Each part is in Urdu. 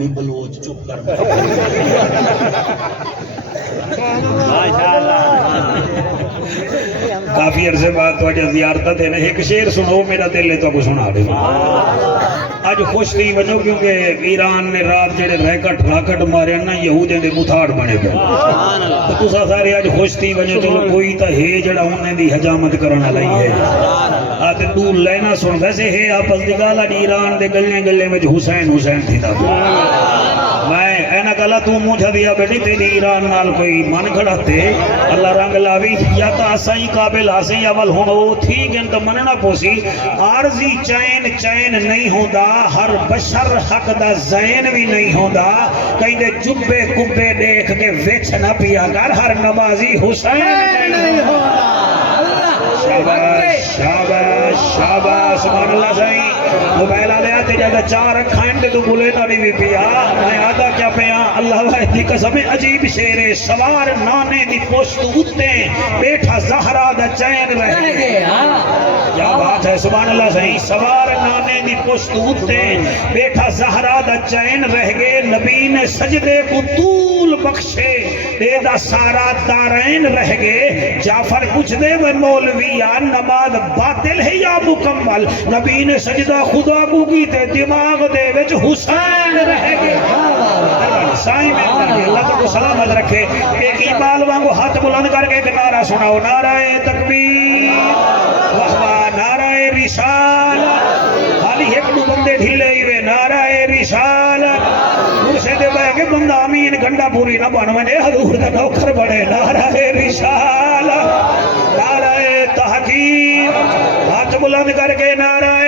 نہیں بلوچ چپ کر کافی عرصے بعد تو زیارت ہے نا ایک شعر سنو میرا دل ہے تو کو سنا دے اج خوش تھی وجو کیونکہ ایران نے رات جڑے ریکٹ راکٹ مارے نا یہودیاں دے متھاڑ بنے پے تو تسا سارے اج خوش تھی وجو چلو کوئی تا ہے جڑا انہاں دی حجامت کرن والا ہی ہے تے تو لینا سن ویسے ہے آپس دی گل اج ایران دے گلے گلے وچ حسین حسین تھی دا میں اینا گلا تو مجھا دیا بیٹی تیری ایران نال کوئی من کھڑاتے اللہ رنگ لاوی یا تا اسائی قابل آسیں یا ول ہوں وہ تھی گن تو مننا پوسی عارضی چین چین نہیں ہوندا ہر بشر حق دا زین بھی نہیں ہوندا کہیں دے جبے کبے دیکھ کے ویچ نہ پیا کر ہر نمازی حسین نہیں ہوندا شاباش شاباش شاباش سبحان اللہ صحیح موبائل آلے آتے جاتا چار کھائن دے تو بولے ناری بھی پیا میں آدھا کیا پیا اللہ واحد دی قسم عجیب شیرے سوار نانے دی پوشت اتے بیٹھا زہرہ دا چین رہ گئے کیا بات ہے سبحان اللہ صحیح سوار نانے دی پوشت اتے بیٹھا زہرہ دا چین رہ گئے نبی نے سجدے کو طول بخشے دے دا سارا دارین رہ گئے جعفر پوچھ دے وہ مولوی یا نماز باطل ہے یا مکمل نبی نے سجدہ خدا کو کی تے دماغ دے وچ حسین رہ گئے سائیں میں اللہ کو سلامت رکھے ایک ایمال وانگو ہاتھ بلند کر کے ایک نعرہ سناؤ نعرہ تکبیر وحوہ نعرہ رسالہ حالی ایک دو بندے ڈھلے ہوئے نعرہ رسالہ مرشد بہ کے بندہ امین گھنڈا پوری نہ بن منے حضور دا نوکر بڑے نعرہ رسالہ نعرہ تحقیق ہاتھ بلند کر کے نعرہ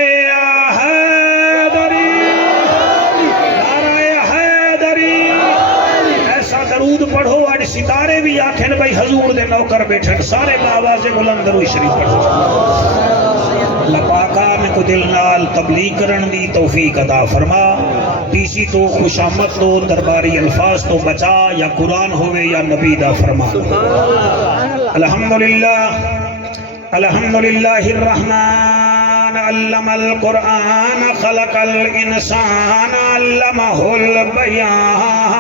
درود پڑھو آج ستارے بھی آنکھیں بھائی حضور دے نوکر بیٹھن سارے باواز بلند درود شریف پڑھو اللہ پاکا میں کو دل نال تبلیغ کرن دی توفیق عطا فرما تیسی تو خوش آمد تو درباری الفاظ تو بچا یا قرآن ہوئے یا نبی دا فرما الحمدللہ الحمدللہ الرحمن علم القرآن خلق الانسان علمہ البیان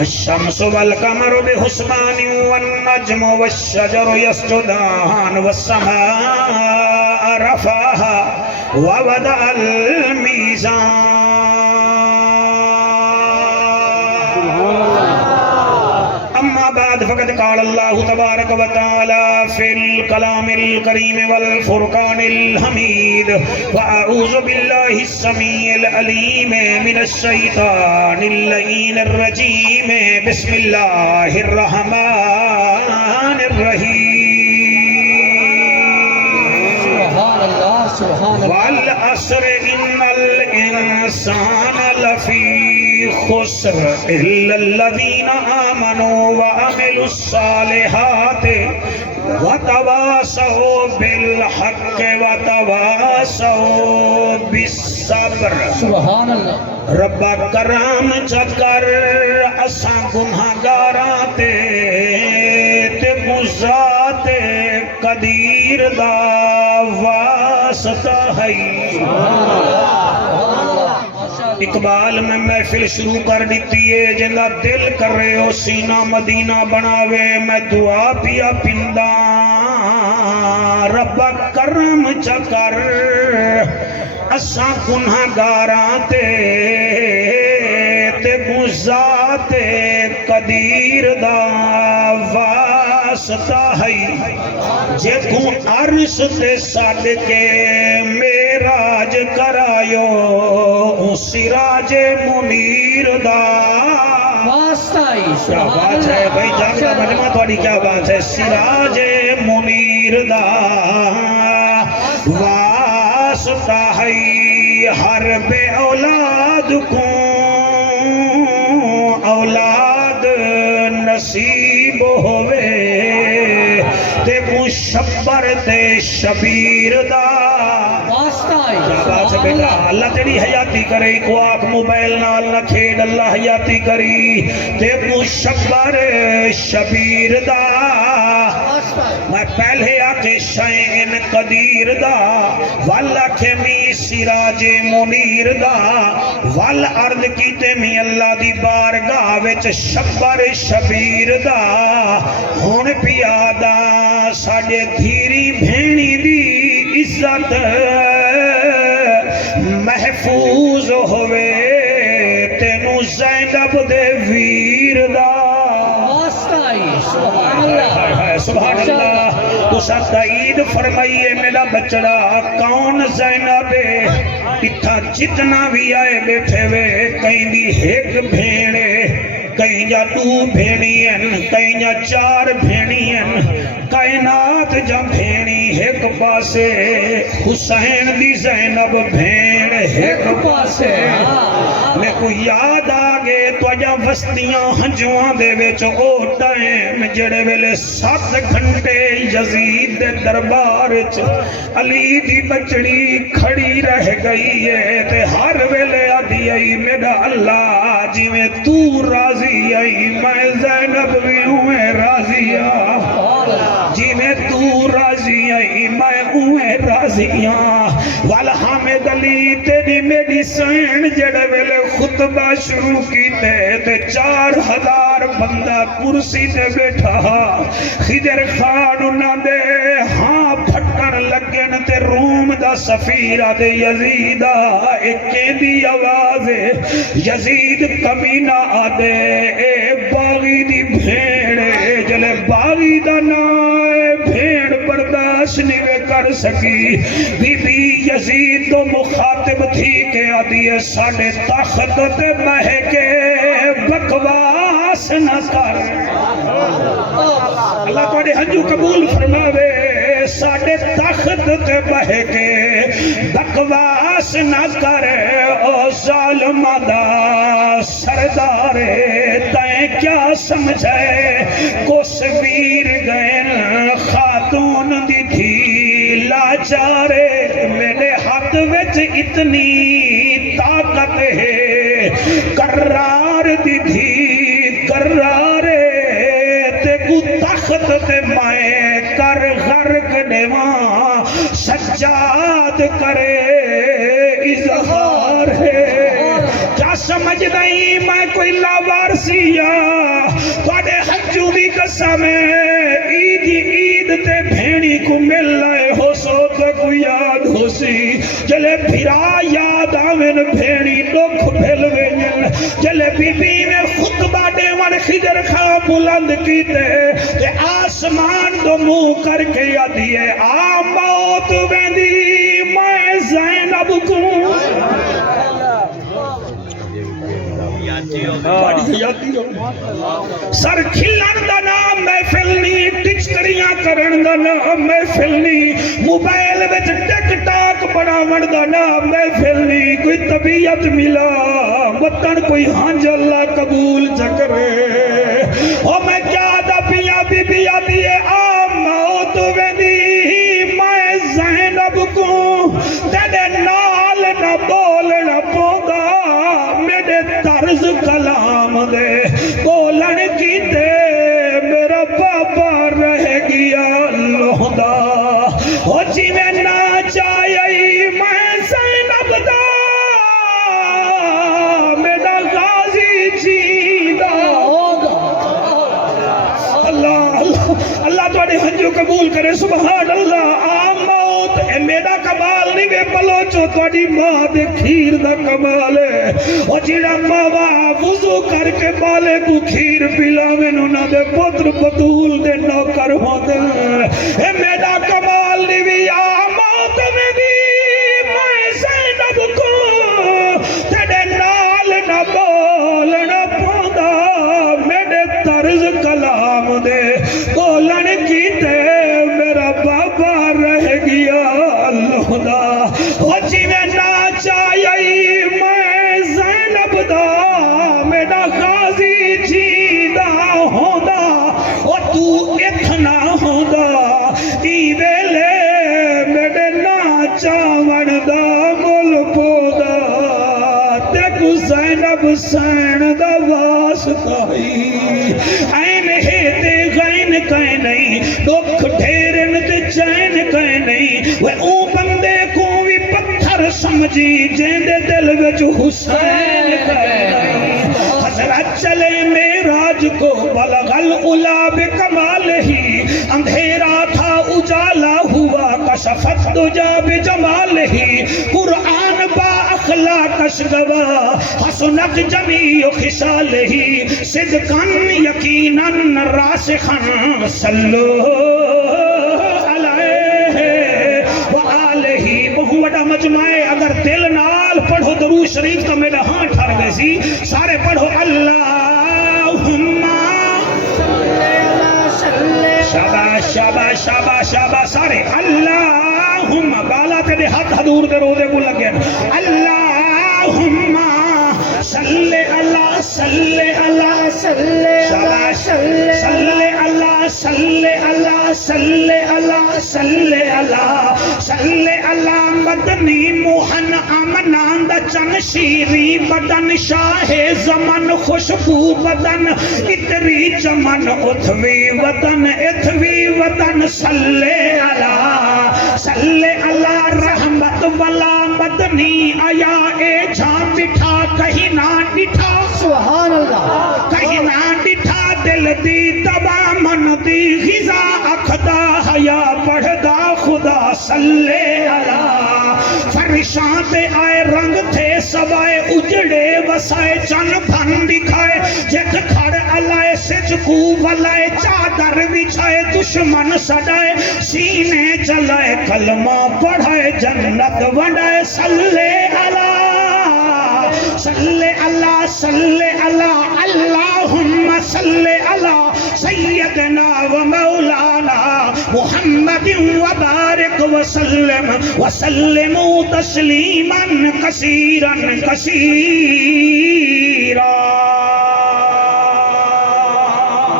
الشمس والقمر بحسبان والنجم والشجر يسجدان والسماء رفعها ووضع الميزان أما بعد فقد قال الله تبارك وتعالى في الكلام الكريم والفرقان الحميد وأعوذ بالله السميع العليم من الشيطان اللعين الرجيم بسم الله الرحمن الرحيم سبحان الله سبحان الله والعصر إن الإنسان لفي خسر إلا الذين آمنوا وعملوا الصالحات وتواصوا بالحق وتواصوا بالصبر سبحان اللہ رب کرم چکر اساں گناہگاراں تے مزات قدیر دا واسطہ ہے اقبال میں محفل شروع کر دیتی ہے جنہ دل کر رہے ہو سینہ مدینہ بناوے میں دعا پیا پندہ رب کرم چکر اساں گناہگاراں تے مزات قدیر دا واسطہ ہے جے تو عرش تے ساڈ کے میراج کرایو سراج منیر دا واسطہ ہی کیا بات ہے بھائی جاگتا مجمع تھوڑی کیا بات ہے سراج منیر دا واسطہ ہے ہر بے اولاد کو اولاد نصیب ہوئے تے مشبر تے شبیر دا واسطہ کیا بات ہے بیٹا اللہ تیری حیاتی کرے کو آنکھ موبائل نال نہ کھیڑ اللہ حیاتی کری تے مشبر شبیر دا میں پہلے آکے شین قدیر دا وال آکھے می سراج منیر دا وال عرض کیتے می اللہ دی بارگاہ وچ شبر شبیر دا ہون پیادا ساڑے دھیری بھینی دی عزت محفوظ ہوئے تینو زینب دے ویر دا سبحان اللہ تسا تائید فرمائیے میرا بچڑا کون زینب اتھا جتنا بھی آئے بیٹھے وے کہیں دی ایک بھیڑے کہیں جا دو بھیڑین کہیں جا چار بھیڑین کائنات جا بھیڑی ایک پاسے حسین دی زینب بھیڑ ایک پاسے میں کو یاد آگے تو جا وستیاں ہنجوان دے ویچ او ٹائم جڑے ویلے 7 گھنٹے یزید دے دربار علی دی بچڑی کھڑی رہ گئی ہے تے ہر ویلے آدھی آئی میرا اللہ جی میں تو راضی آئی میں زینب بھی ہوں راضی جی میں تو راضی آئی میں ہوں راضی والا حامد علی تیری میری سین جڑے ویلے خطبہ شروع کیتے تے 4000 بندہ کرسی تے بیٹھا خضر خان انہاں دے ہاں پھٹن لگن تے روم دا سفیر دے یزیدہ ایک دی آواز یزید کمینہ آدے اے باغی دی بھیڑے جلے باغی دا نائے بھیڑ برداشت نہیں کر سکی بی بی یزید تو مخاطب تھی کہ آدھی ساڑھے تخت تے مہکے بکواس نہ کر اللہ توڑے ہنجو قبول فرماوے ساڑھے تخت تے مہکے بکواس نہ کر او ظالم دا سردار تائیں کیا سمجھے کوسویر گئن خاتون دی تھی لاچارے میرے ہاتھ وچ اتنی طاقت ہے قرار دی تھی قرارے تے کو تخت تے مائے کر غرق دیواں سجاد کرے اظہار ہے کیا سمجھ نہیں میں کوئی لاوارسیا توڑے حجو دی قسم عید تے بھیڑی کو مل لائے ہو سو تو کو یاد ہو سی جلے بھرا یاد آمین بھیڑی دکھ بھل وین جلے بی بی میں خطبہ دیوان خضر خواہ بلند کیتے تے آسمان دو منہ کر کے یادی ہے آ موت ویندی میں زینب کو سر کھلن دا نام محفل نہیں ٹچکریاں کرن دا نام محفل نہیں موبائل وچ ٹک ٹاک بناون دا نام محفل نہیں کوئی طبیعت ملا وطن کوئی ہانج اللہ قبول چکرے او میں کیا دا پیا بی بی آدھی ہے آ موت ویندی میں زینب کو تیرے نال نہ بولنا پوندا میرے طرز کلام دے بولن کی دے میرا بابا رہ گیا لوہدا ہو جی میں نہ چاہیے میں زینب دا میرا غازی جیدہ اللہ توڑے ہنجو قبول کرے سبحان اللہ آموت اے میرا کمال نہیں بے بلوچو توڑی ماں دے کھیر دا کمال ہے اور جیڑا ماں وضو کر کے بالے کو کھیر پلاویں انہاں دے پتر بطول دے نوکر ہوں دے اے میرا کمال نہیں بھی آموت میں دی میں زینب کو تیرے نال نہ بولنا پوندا میرے طرز کلام دے بولن کی تے میرا بابا رہ گیا اللہ دا ہو جی میں نہ چاہیے میں زینب دا میرا غازی جیدہ ہوندا اور تو اتنا ہوندا ای ویلے میرے نا چاون دا مل پودا تے کو زینب سین دا واسطہ این ہے تے غین کہیں نہیں دکھ ڈھیرن تے چین کہیں نہیں وہ او بندے کو بھی پتھر سمجھی جیندے دل وچ حسین کہیں نہیں حضرت چلے معراج کو بلغ العلا بکمال ہی اندھیرا تھا اجالا ہوا کشفت دجا بجمال ہی قرآن با اخلاقش گواہ حسنت جمیع خصال ہی صدقاً یقیناً راسخاً صلو علیہ وآلہ بہو وڈا مجمع اگر دل نال پڑھو درود شریف تو میرا ہاں ٹھر گئے سی سارے پڑھو اللہم شاباش شاباش شاباش شاباش سارے اللہم بالا تیرے ہاتھ حضور دے روزے کو لگے اللہم صلی اللہ صلی اللہ شاباش صلی اللہ صلی اللہ صلی اللہ صلی اللہ صلی اللہ مدنی موہن امنان دا چن شیری بدن شاہ زمن خوشبو بدن اتری چمن اتھوی وطن صلی اللہ رحمت والا مدنی آیا اے جھام بٹھا کہیں نہ ڈٹھا سبحان اللہ کہیں نہ ڈٹھا دل دی دبا من دی غذا اکھدا حیا پڑھدا خدا صلی اللہ فرشاں تے آئے رنگ تھے سوائے اجڑے وسائے چن بھن دکھائے جت کھڑ علائے سج کو ولائے چادر بچھائے دشمن سڑائے سینے چلائے کلمہ پڑھائے جنت ونڈائے صلی اللہ صلی اللہ صلی اللہ اللہم صلی اللہ سیدنا و مولانا محمد وبارک وسلم تسلیما کثیرا کثیرا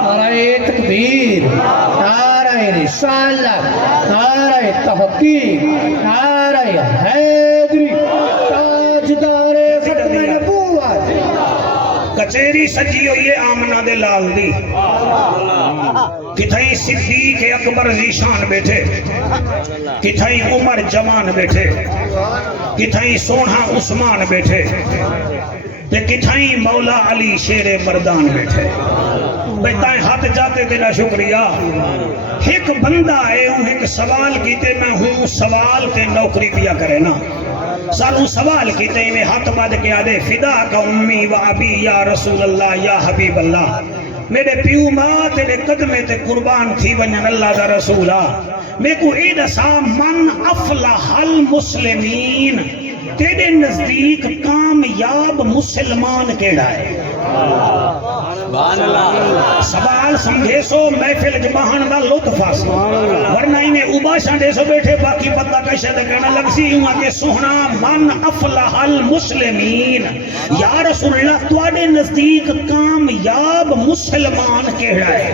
نعرہ تکبیر نعرہ رسالت نعرہ تحقیق نعرہ حیدری تاجدار ختم نبوت کچھیری سجی ہوئی ہے آمنہ دے لال دی کتھائی صدیق اکبر ذیشان بیٹھے کتھائی عمر جوان بیٹھے کتھائی سونہا عثمان بیٹھے تے کتھائی مولا علی شیر مردان بیٹھے بیٹھائیں ہاتھ جاتے تیرا شکریہ ایک بندہ ہے ایک سوال کیتے میں ہوں سوال تے نوکری پیا کرے نا سالوں سوال کیتے میں ہاتھ باد کے آدھے فدا کا امی و ابی یا رسول اللہ یا حبیب اللہ میرے پیو ماں تیرے قدمے تے قربان تھی ونجن اللہ دا رسولہ میں کو اید سا من افلح المسلمین تیرے نزدیک کامیاب مسلمان کیڑا ہے سوال سمجھے سو محفل جماہن دا لطف آسی ورنہ انہیں اوباشاں دے سو بیٹھے باقی پتہ کشہ دے کہنا لگ سی ہوں کہ سہنا من افلح المسلمین یا رسول اللہ توڑے نزدیک کامیاب مسلمان کیڑا ہے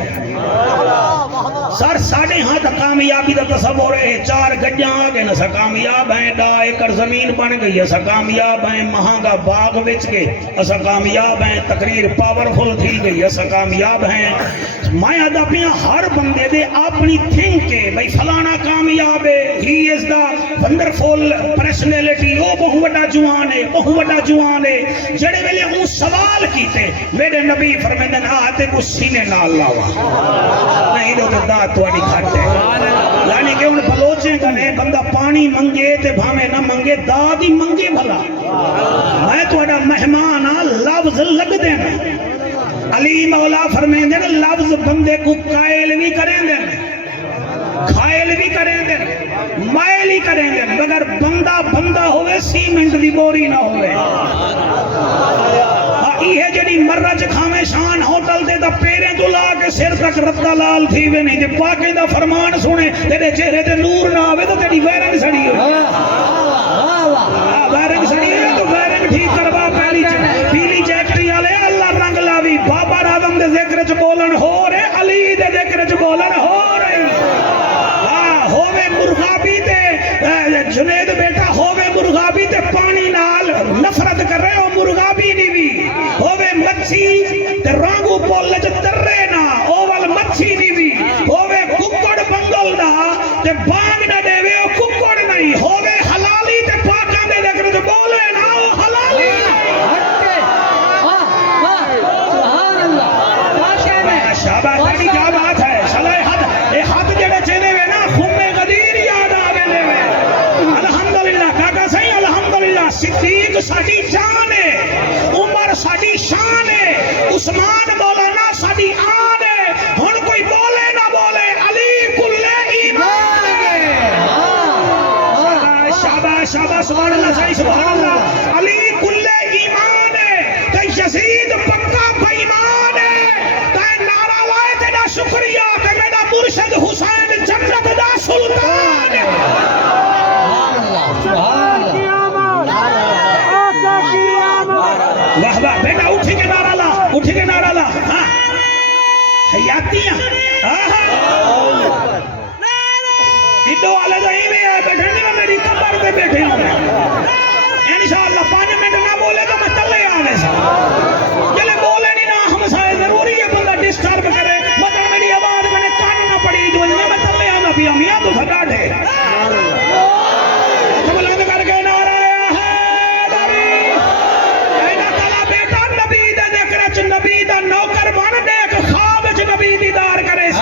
سر ساڑھے ہاں تا کامیابی دا تصور ہے 4 گڈیاں آگے نہ سا کامیاب ہیں 2 ایکڑ زمین بن گئی اسا کامیاب ہیں مہنگا باغ وچ گئے اسا کامیاب ہیں تقریر پاورفل تھی گئی اسا کامیاب ہیں میں ادا پیا ہر بندے دے اپنی تھنک کے بھئی فلانا کامیاب ہے ہی از دا ونڈرفل پرسنالٹی او بہو وڈا جوان ہے جڑے ویلے ہوں سوال کیتے میرے نبی فرمیندن آتے کو سینے نال لاوا نہیں دو تو دا تواڈی گھٹ ہے یعنی کہ ان بلوچیں کنے بندہ پانی منگے تے بھامے نہ منگے داد ہی منگے بھلا میں تواڈا مہمان ہاں لفظ لگ دینا علی مولا فرمیندے نا لفظ بندے کو قائل بھی کریں دے کھائل بھی کریں دے مائل ہی کریں دے مگر بندہ ہوئے سیمنٹ دی بوری نہ ہوئے یہ جڑی مرج کھامے شان ہوٹل دے دا پیریں تو لا کے سر تک رتہ لال تھی وے نہیں جب پاکیں دا فرمان سنے تیرے چہرے تے نور نہ آوے تو تیری ویرنگ سڑی ہو ویرنگ سڑی ہے تو ویرنگ ٹھیک کروا پیلی جیکٹری آلے اللہ رنگ لاوی بابا آدم دے ذکر چ بولن ہو رہے علی دے ذکر چ بولن ہو رہے ہووے مرغابی تے جنید بیٹا ہووے مرغابی تے پانی نال نفرت کر رہے ہو مرغابی نہیں بھی ہووے مچھی تے رانگو پولے چ ترے نا اوول مچھی نہیں صدیق ساڈی جان ہے، عمر ساڈی شان ہے، عثمان مولانا ساڈی آن ہے، ہن کوئی بولے نہ بولے علی کل ایمان ہے۔ شاباش شاباش سبحان اللہ صحیح سبحان اللہ، علی کل ایمان ہے، تے یزید پکا بے ایمان ہے، تے نعرہ لائے تیرا شکریہ کہ میرا مرشد حسین جنت دا سلطان ہے۔ واہ واہ بیٹا اٹھ کے نعرہ لا، اٹھ کے نعرہ لا، ہاں حیاتیاں ڈڈو والے تو ہی میں آئے بیٹھے نہیں، میری قبر پہ بیٹھے ہوں انشاءاللہ 5 منٹ نہ بولے تو میں تلے آنے سے چلے بولے نہیں نہ ہم سائے ضروری ہے بندہ ڈسٹرب کرے، مطلب میری آواز میں نے کان نہ پڑی جو میں تلے آنا پیا میاں تو سٹا دے بلند کر کے نعرہ نبی دا نوکر بن دیکھ خواب چ نبی دیدار کرے سی،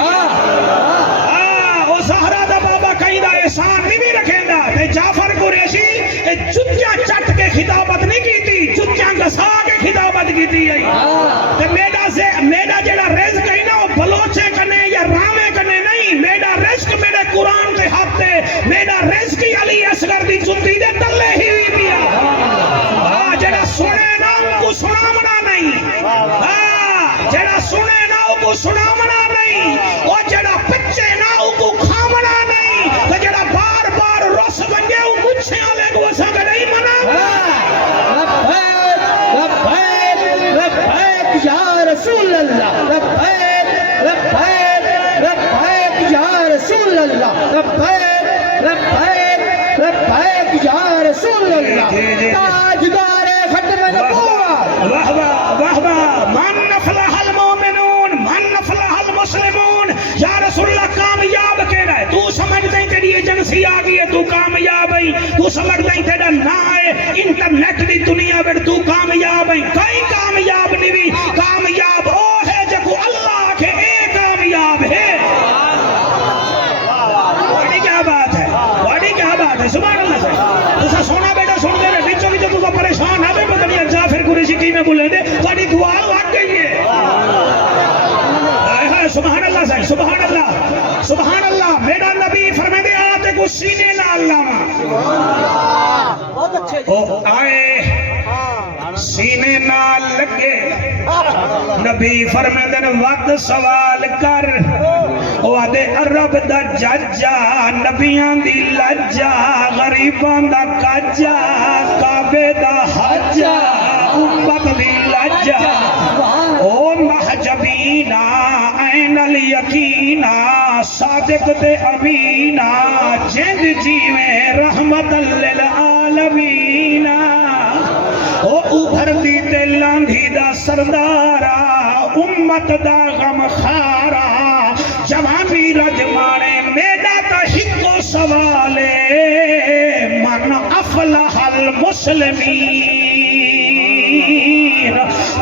او زہرا دا بابا کہیں دا احسان نہیں بھی رکھیں دا، تے جعفر قریشی جتیاں چٹ کے خطابت نہیں کیتی، جتیاں گسا کے خطابت کیتی ہے، تے میرا جڑا رزق ہے نا وہ بلوچے کنے یا رامے کنے نہیں، میرا رزق میرے قرآن تے ہاتھ تے، میرا رزق ہی علی اصغر دی جتی دے تلے ہی پیا، جڑا سنے نا ان کو سنامنا نہیں، جڑا سنے نا ان کو سنامنا نہیں، اور جڑا پچے نا ان کو کھامنا نہیں، تو جڑا بار بار رس بنجے ان مجھے آلے کو سنگ نہیں منا۔ لبیک لبیک یا رسول اللہ، لبیک لبیک لبیک یا رسول اللہ، لبیک لبیک لبیک یا رسول اللہ، تاجدار ختم نبوت۔ واہ واہ واہ واہ، من افلح المومنون من افلح المسلمون، یا رسول اللہ کامیاب کہنا ہے، تو سمجھتا ہی تیری ایجنسی آگئی ہے تو کامیاب ہے، تو سمجھتا ہی تیرا نا ہے انٹرنیٹ دی دنیا میں تو کامیاب ہے، کئی کامیاب نہیں بھی، کامیاب او ہے جب اللہ کے اے کامیاب ہے۔ بڑی کیا بات ہے، بڑی کیا بات ہے، سبحان اللہ سے تو سونا بیٹا سن دے رہے بچوں کی جو تو پریشان ہے پتہ نہیں جعفر قریشی کی میں بولے دے تھوڑی دعا لگ گئی ہے۔ سبحان اللہ صحیح سبحان اللہ سبحان اللہ، میرا نبی فرمائے دے آتے کو سینے نہ اللہ او آئے سینے نہ لگے، نبی فرمائے دے وقت سوال کر، او آدھے عرب دا ججا نبیان دی لجا، غریبان دا کجا کعبے دا حجا، امت دی لجا، او محجبینا این الیقینا، صادق تے امینہ، جند جیویں رحمت للعالمین، او اوبھر دی تے لاندھی دا سردارا، امت دا غم خارا، جوانی رجمانے میڈا تا ہکو سوالے، من افلح المسلمین،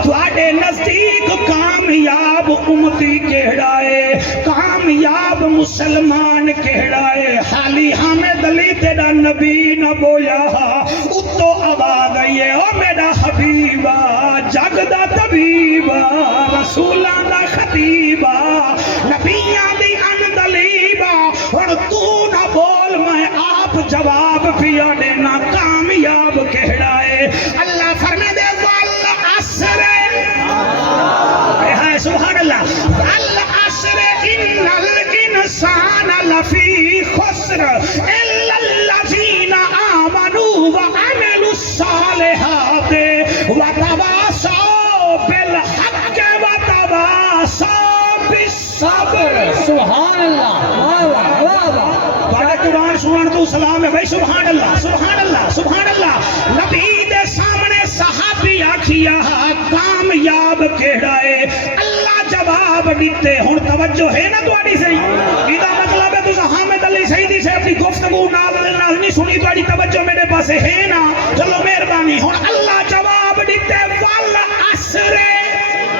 تواڈے نزدیک کامیاب امتی کہڑا ہے، کامیاب مسلمان کہڑا ہے، حالی حامد علی تیرا نبی نہ بویا، اتو آواز آئی ہے او میرا حبیبہ، جگ دا طبیبہ، رسولان دا خطیبہ، نبیان دی اندلیبہ، اور تو نہ بول میں آپ جواب پیا دینا، کامیاب کہڑا ہے، اللہ فرمائے دے والعصر، سبحان اللہ، والعصر ان الانسان لفی خسر الا الذین آمنوا وعملوا الصالحات وتواصوا بالحق وتواصوا بالصبر۔ سبحان اللہ، واہ واہ واہ واہ، بڑا قرآن سنن تو سلام ہے بھائی، سبحان اللہ سبحان اللہ سبحان اللہ۔ نبی دے سامنے صحابی آکھیا کامیاب کہڑا ہے، اللہ جواب دیتے، ہن توجہ ہے نا تواڈی صحیح، ایدا مطلب ہے تساں حامد علی سیدی سے اپنی گفتگو نال نہیں سنی، تواڈی توجہ میرے پاس ہے نا، چلو مہربانی، ہن اللہ جواب دیتے والعصر،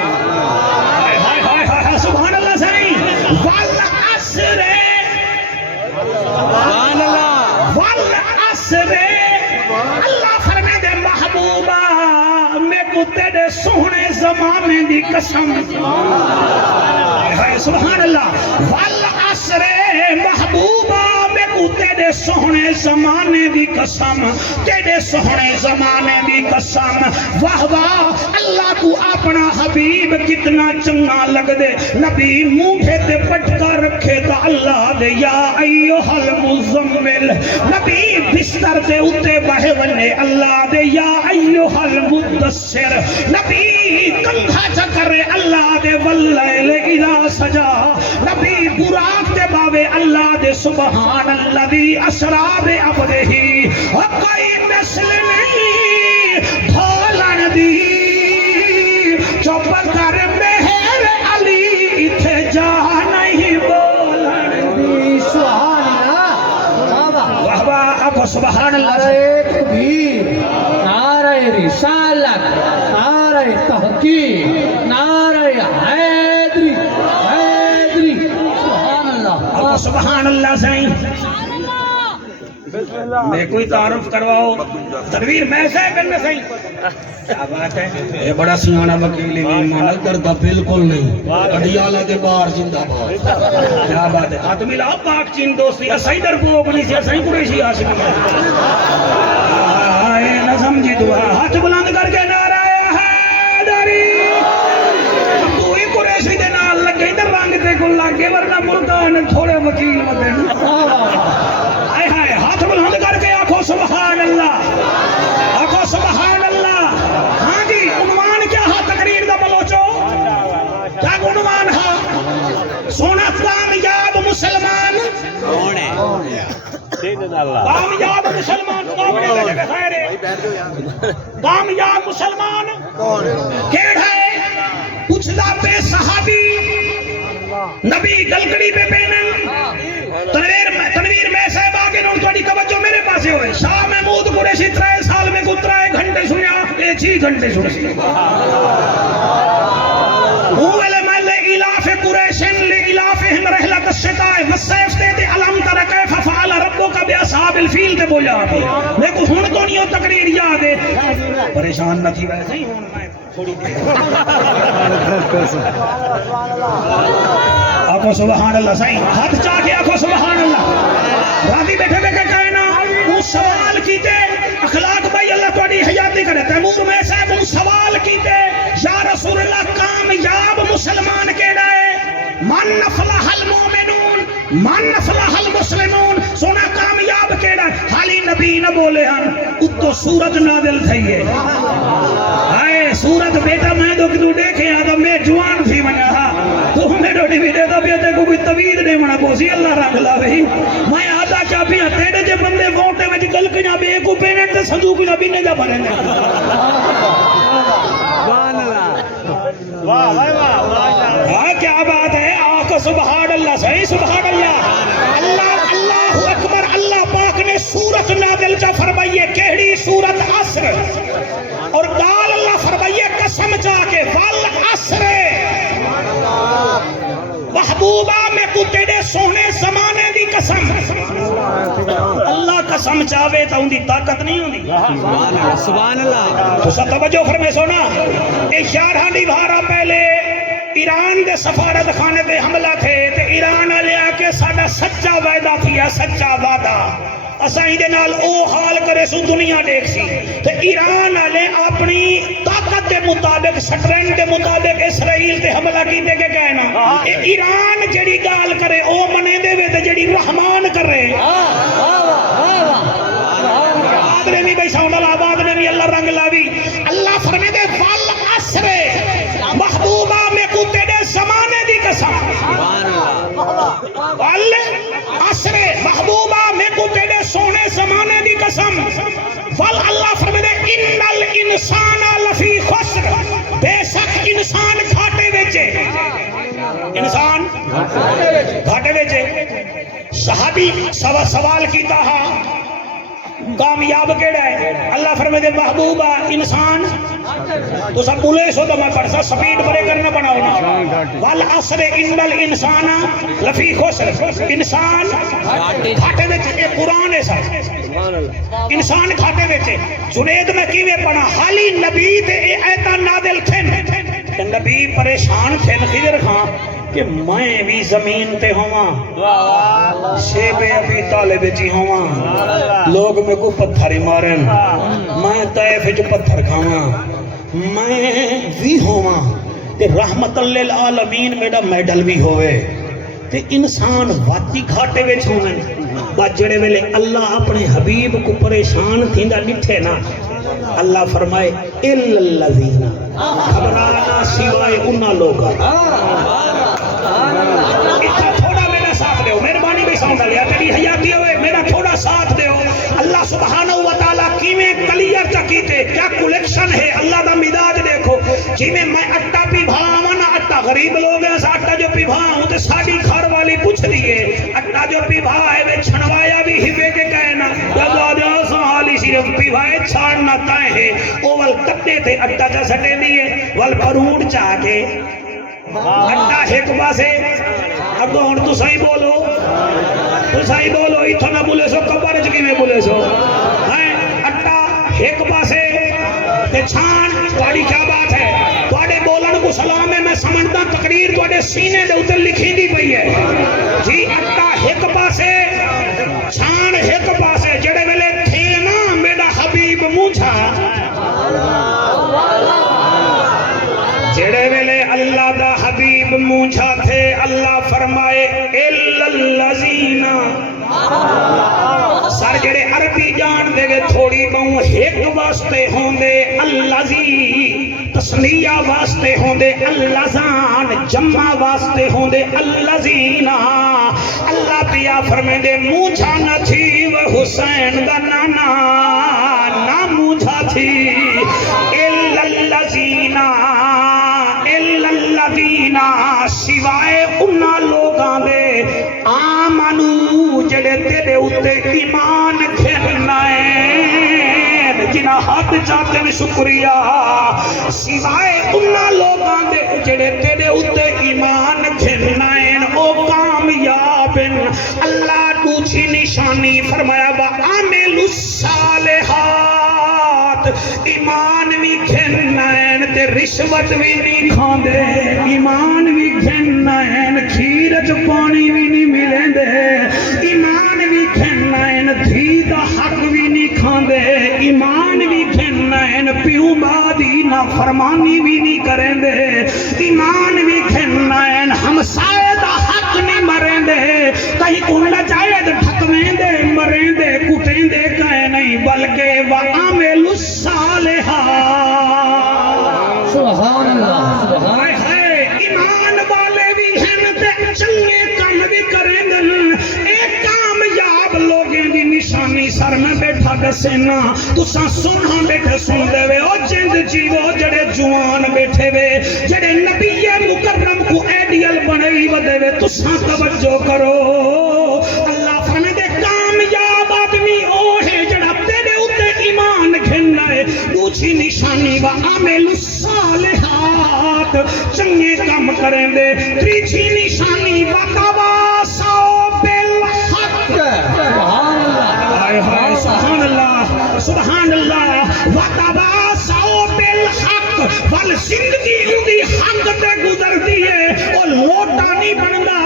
ہائے ہائے ہائے ہائے سبحان اللہ صحیح، والعصر سبحان اللہ، والعصر، اللہ فرمائے دے تیرے سونے زمانے دی قسم سبحان اللہ والعصر محبوبہ میں کو تیرے سونے زمانے دی قسم تیرے سونے زمانے دی قسم واہ واہ اللہ کو اپنا حبیب کتنا چنگا لگ دے نبی موٹھے تے پٹکا رکھے تا اللہ دے یا ایوہ المزمل نبی بستر دے اتے بہے ونے اللہ دے یا ایوہ المدثر نبی کنگھا چکرے اللہ دے واللیل اذا سجا نبی براق دے باوے اللہ دے سبحان اللہ دی اسراب عبدہی کوئی مثل نہیں بھولن دی چپ کر مہر علی اتھے جا نہیں بولن دی سبحان اللہ واہ واہ آخو سبحان اللہ نعرہ تکبیر نعرہ رسالت نعرہ تحقیق نعرہ حیدری حیدری سبحان اللہ آخو سبحان اللہ سائیں میں کوئی تعارف کرواؤ تنویر میں سے کرنا صحیح کیا بات ہے یہ بڑا سیانا وکیل ایمان کرتا بالکل نہیں اڈیالہ کے باہر زندہ باد کیا بات ہے ہاتھ ملاؤ پاک چین دوستی اسائی در کو اپنی سی اسائی قریشی عاشق نہ سمجھی دعا ہاتھ بلند کر کے نعرہ حیدری تو ہی قریشی دے نال لگے ادھر رنگ تے کو لگے ورنہ ملتان تھوڑے وکیل مدے ہاتھ بلند کر کے آخو سبحان اللہ آخو سبحان اللہ ہاں جی عنوان کیا ہا تقریر دا بلوچو کیا عنوان ہا سونا کامیاب مسلمان کامیاب مسلمان کامیاب مسلمان کیڑا ہے پوچھدا پہ صحابی نبی گلگڑی پہ پہنن تنویر میں صاحب آگے نون توڑی توجہ میرے پاسے ہوئے شاہ محمود قریشی 3 سال میں کو 3 گھنٹے سنیا 6 گھنٹے سنیا اوہلے میں لے الاف قریشن لے الافہم رحلت الشتاء والسیف تے علم تر کیف فعل ربک باصحاب الفیل تے بولا میں کو ہن تو نہیں تقریر یاد ہے پریشان نہ تھی ویسے ہی ہن میں تھوڑی دیر آخو سبحان اللہ صحیح ہاتھ چاہ کے آخو سبحان اللہ راضی بیٹھے بیٹھے کہنا وہ سوال کیتے اخلاق بھائی اللہ توڑی حیاتی کرے تیمور میں صاحب ان سوال کیتے یا رسول اللہ کامیاب مسلمان کیڑا ہے من نفلح المومنون من نفلح المسلمون سونا کامیاب کیڑا ہے حالی نبی نہ بولے ہن اتو سورج نازل تھئیے آئے سورج بیٹا میں تو کدو دیکھے آدم میں جوان تھی منیا تو ہمیں ڈوڑی بھی دے دا بیٹے کو کوئی طوید دے منا بوسی اللہ رنگ لا بھئی میں آدھا چاپی تیڑے جے بندے ووٹے میں گل کنیا بے کو پینٹ تے صندوق نہ بھی نہیں جا بنے کیا بات ہے آقا سبحان اللہ صحیح سبحان اللہ اللہ اکبر اللہ پاک نے سورت نازل جا فرمائیے کہڑی سورت عصر اور قال اللہ فرمائیے قسم جا کے والعصر محبوبہ میں کو تیرے سونے زمانے دی قسم اللہ قسم چاہے تو ان دی طاقت نہیں ہوندی سبحان اللہ تو سب توجہ فرمے سونا اے 11 دیوارہ پہلے ایران دے سفارت خانے دے حملہ تھے تے ایران والے آ کے ساڈا سچا وعدہ تھیا سچا وعدہ اساں دے نال او حال کرے سو دنیا دیکھ سی تے ایران والے اپنی طاقت دے مطابق سٹرینڈ دے مطابق اسرائیل تے حملہ کیتے کہ کہنا اے ایران جڑی گال کرے او منے دے وے تے جڑی رحمان کرے آباد نے بھی بھائی ساؤنڈ آباد نے بھی اللہ رنگ لاوی اللہ فرمے دے والعصر محبوبہ میں کو تیرے زمانے دی قسم والعصر محبوبہ میں کو تیرے سونے زمانے دی قسم وال اللہ فرمائے ان الانسان لفی خسر بے شک انسان گھاٹے وچے انسان گھاٹے وچے صحابی سوال کیتا ہا کامیاب کیڑا ہے اللہ فرمائے محبوبہ انسان تو سب بولے سو تو میں پڑھا سپیڈ برے کرنا بناؤ والعصر ان الانسان لفی خسر انسان کھاٹے وچ اے قرآن ہے سر انسان کھاٹے وچ جنید میں کیویں پڑھا حالی نبی تے اے ایتاں نازل تھن تے نبی پریشان تھن خضر خان کہ میں بھی زمین تے ہواں شیب ابی طالب جی ہواں لوگ میں کو پتھر ہی مارن میں طائف جو پتھر کھاواں میں بھی ہواں تے رحمت للعالمین میرا میڈل بھی ہوئے تے انسان واتی گھاٹے وچ ہوئے با جڑے ویلے اللہ اپنے حبیب کو پریشان تھیندا نٹھے نا اللہ فرمائے الا الذین گھبرانا سوائے انہاں لوگاں اتنا تھوڑا میرا ساتھ دیو مہربانی بھی سمجھ لیا تیری حیاتی ہوئے میرا تھوڑا ساتھ دیو اللہ سبحانہ وتعالیٰ کیویں کلیئر چکیتے کیا کلیکشن ہے اللہ دا مزاج دیکھو جی میں اٹا پی بھاواں نا اٹا غریب لوگ ہیں اٹا جو پی بھاواں تے ساڈی گھر والی پوچھ دیے اٹا جو پی بھاواں ہے چھنوایا بھی ہبے کے کہنا دادا سہالی صرف پی بھائے چھاڑنا تائیں ہے اوول کٹے تھے اٹا چا سٹے دیے ول پروڑ چاہ کے اٹا ایک پاسے اب ہن تو صحیح بولو ایتھوں نہ بولے سو قبر وچ کیویں بولے سو ہیں اٹا ایک پاسے تے چھان تہاڈی کیا بات ہے تہاڈے بولن کو سلام ہے میں سمجھدا تقریر تہاڈے سینے دے اوتے لکھیندی پئی ہے جی اٹا ایک پاسے چھان ایک پاسے جڑے ویلے تھے نا میرا حبیب مونجھا جڑے ویلے اللہ دا حبیب مونجھا تھے اللہ فرمائے الا الذین سر جڑے عربی جان دے گے تھوڑی بہوں ایک واسطے ہوں دے الذی تسنیہ واسطے ہوں دے اللذان جمع واسطے ہوں دے الذین اللہ پیا فرمائے دے مونجھا نہ تھی وہ حسین دا نانا نہ مونجھا تھی الا الذین الذین سوائے انہاں لوگاں دے آمنو جڑے تیرے اتے ایمان کھیلنائیں جنہاں ہاتھ چاہتے میں شکریہ سوائے انہاں لوگاں دے جڑے تیرے اتے ایمان کھیلنائیں او کامیاب اللہ دوچھی نشانی فرمایا وَعَمِلُ الصَّالِحَاتِ ایمان بھی کھیلنائیں تے رشوت بھی نہیں کھان دے ایمان بھی کھیلنائیں کھیر جو پانی بھی نہیں ملیں دے ایمان بھی کھیلنائیں دھی دا حق بھی نہیں کھان دے ایمان بھی کھیلنائیں پیو بادی نہ فرمانی بھی نہیں کریں دے ایمان بھی کھیلنائیں ہمسائے دا حق نہیں مریں دے کہیں کنڈا جائے دے ٹھکویں دے مریں دے کٹیں دے کہیں نہیں بلکہ وَعَمِلُ الصَّالِحَاتِ سبحان اللہ سبحان ایمان والے بھی ہیں تے چنگے کام بھی کریں گے ایک کامیاب لوگیں دی نشانی سر میں بیٹھا دسینا تساں سنہاں بیٹھے سن دے وے او جند جیو جڑے جوان بیٹھے وے جڑے نبی مکرم کو ایڈیل بنائی ودے وے تساں توجہ کرو اللہ فرمائے دے کامیاب آدمی او ہے جڑا تیرے اوتے ایمان گھننا ہے دوسری نشانی وَعَمِلُ الصَّالِحَاتِ چنگے کام کریں دے تیسری نشانی وَتَوَاصَوْا بِالْحَقِّ سبحان اللہ سبحان اللہ وَتَوَاصَوْا بِالْحَقِّ ول زندگی دی حق تے گزر دیئے اور لوٹا نہیں بندا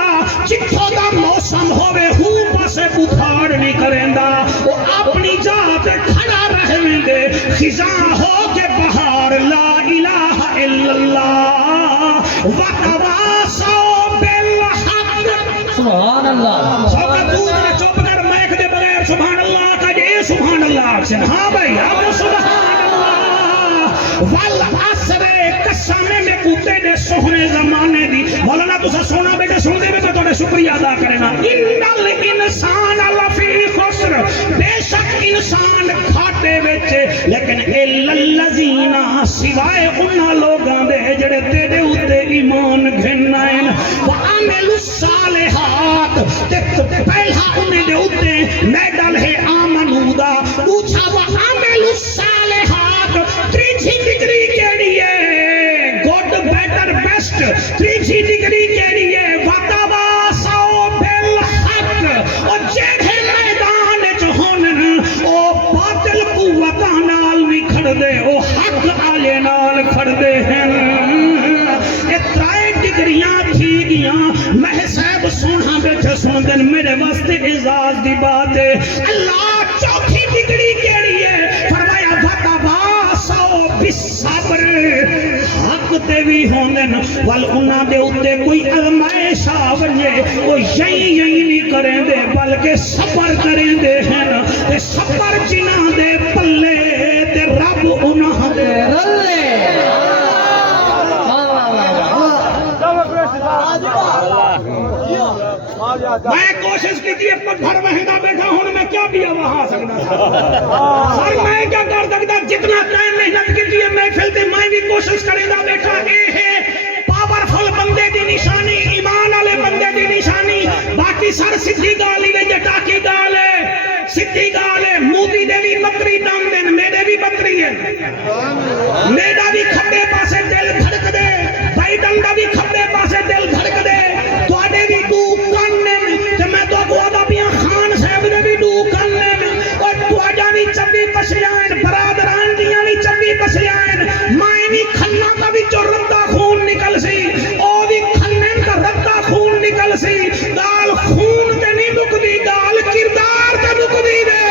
جتھوں دا موسم ہوئے ہوں پاسے بخار نہیں کریں دا وہ اپنی جا تے کھڑا رہنے دے خزاں ہو کے بہار لا الہ الا اللہ وَتَوَاصَوْا بِالْحَقِّ سبحان اللہ سوکا دور نے چوپ کر میک دے بغیر سبحان اللہ کا جے سبحان اللہ سے ہاں بھائی اب سبحان اللہ والعصر قسمے میں کوتے دے سوہنے زمانے دی مولانا تسا سونا بیٹے سن دے میں تھوڑے شکریہ ادا کرنا ان الانسان لفی خسر بے شک انسان کھاٹے وچ لیکن الا الذین سوائے انہاں لوگاں دے جڑے تیرے اوتے ایمان گھنائیں وعملوا الصالحات تے پہلا انہاں دے اوتے میڈل ہے آمنو دا اعزاز دی بات ہے اللہ چوتھی بگڑی کیڑی ہے فرمایا وتواصوا بالصبر حق تے بھی ہوندن ول انہاں دے اوتے کوئی ازمائش آ ونجے او یہی نہیں کریں دے بلکہ صبر کریں دے ہیں تے صبر جنہاں دے پلے تے رب انہاں دے رلے میں کوشش کی تھی پتھر وہدا بیٹھا ہوں میں کیا بھی وہاں سکتا تھا سر میں کیا کر سکتا جتنا ٹائم محنت کی تھی محفل تے میں بھی کوشش کرے دا بیٹھا اے ہے پاورفل بندے دی نشانی ایمان والے بندے دی نشانی باقی سر سدھی گال ہی وچ ٹاکی گال ہے سدھی گال ہے مودی دے بھی بکری ڈان دین میرے بھی بکری ہے میرا بھی کھبے پاسے دل دھڑک دے بھائی ڈنڈا بھی کھبے پاسے دل دھڑک دے تواڈے بھی دو کان نے تے میں تو گوادا پیاں خان صاحب دے بھی دو کان نے اور تواڈا بھی چبی پسیاں برادران دیاں بھی چبی پسیاں ماں بھی کھنا دا بھی جو ردا خون نکل سی او بھی کھنن دا ردا خون نکل سی گال خون تے نہیں مکدی گال کردار تے مکدی دے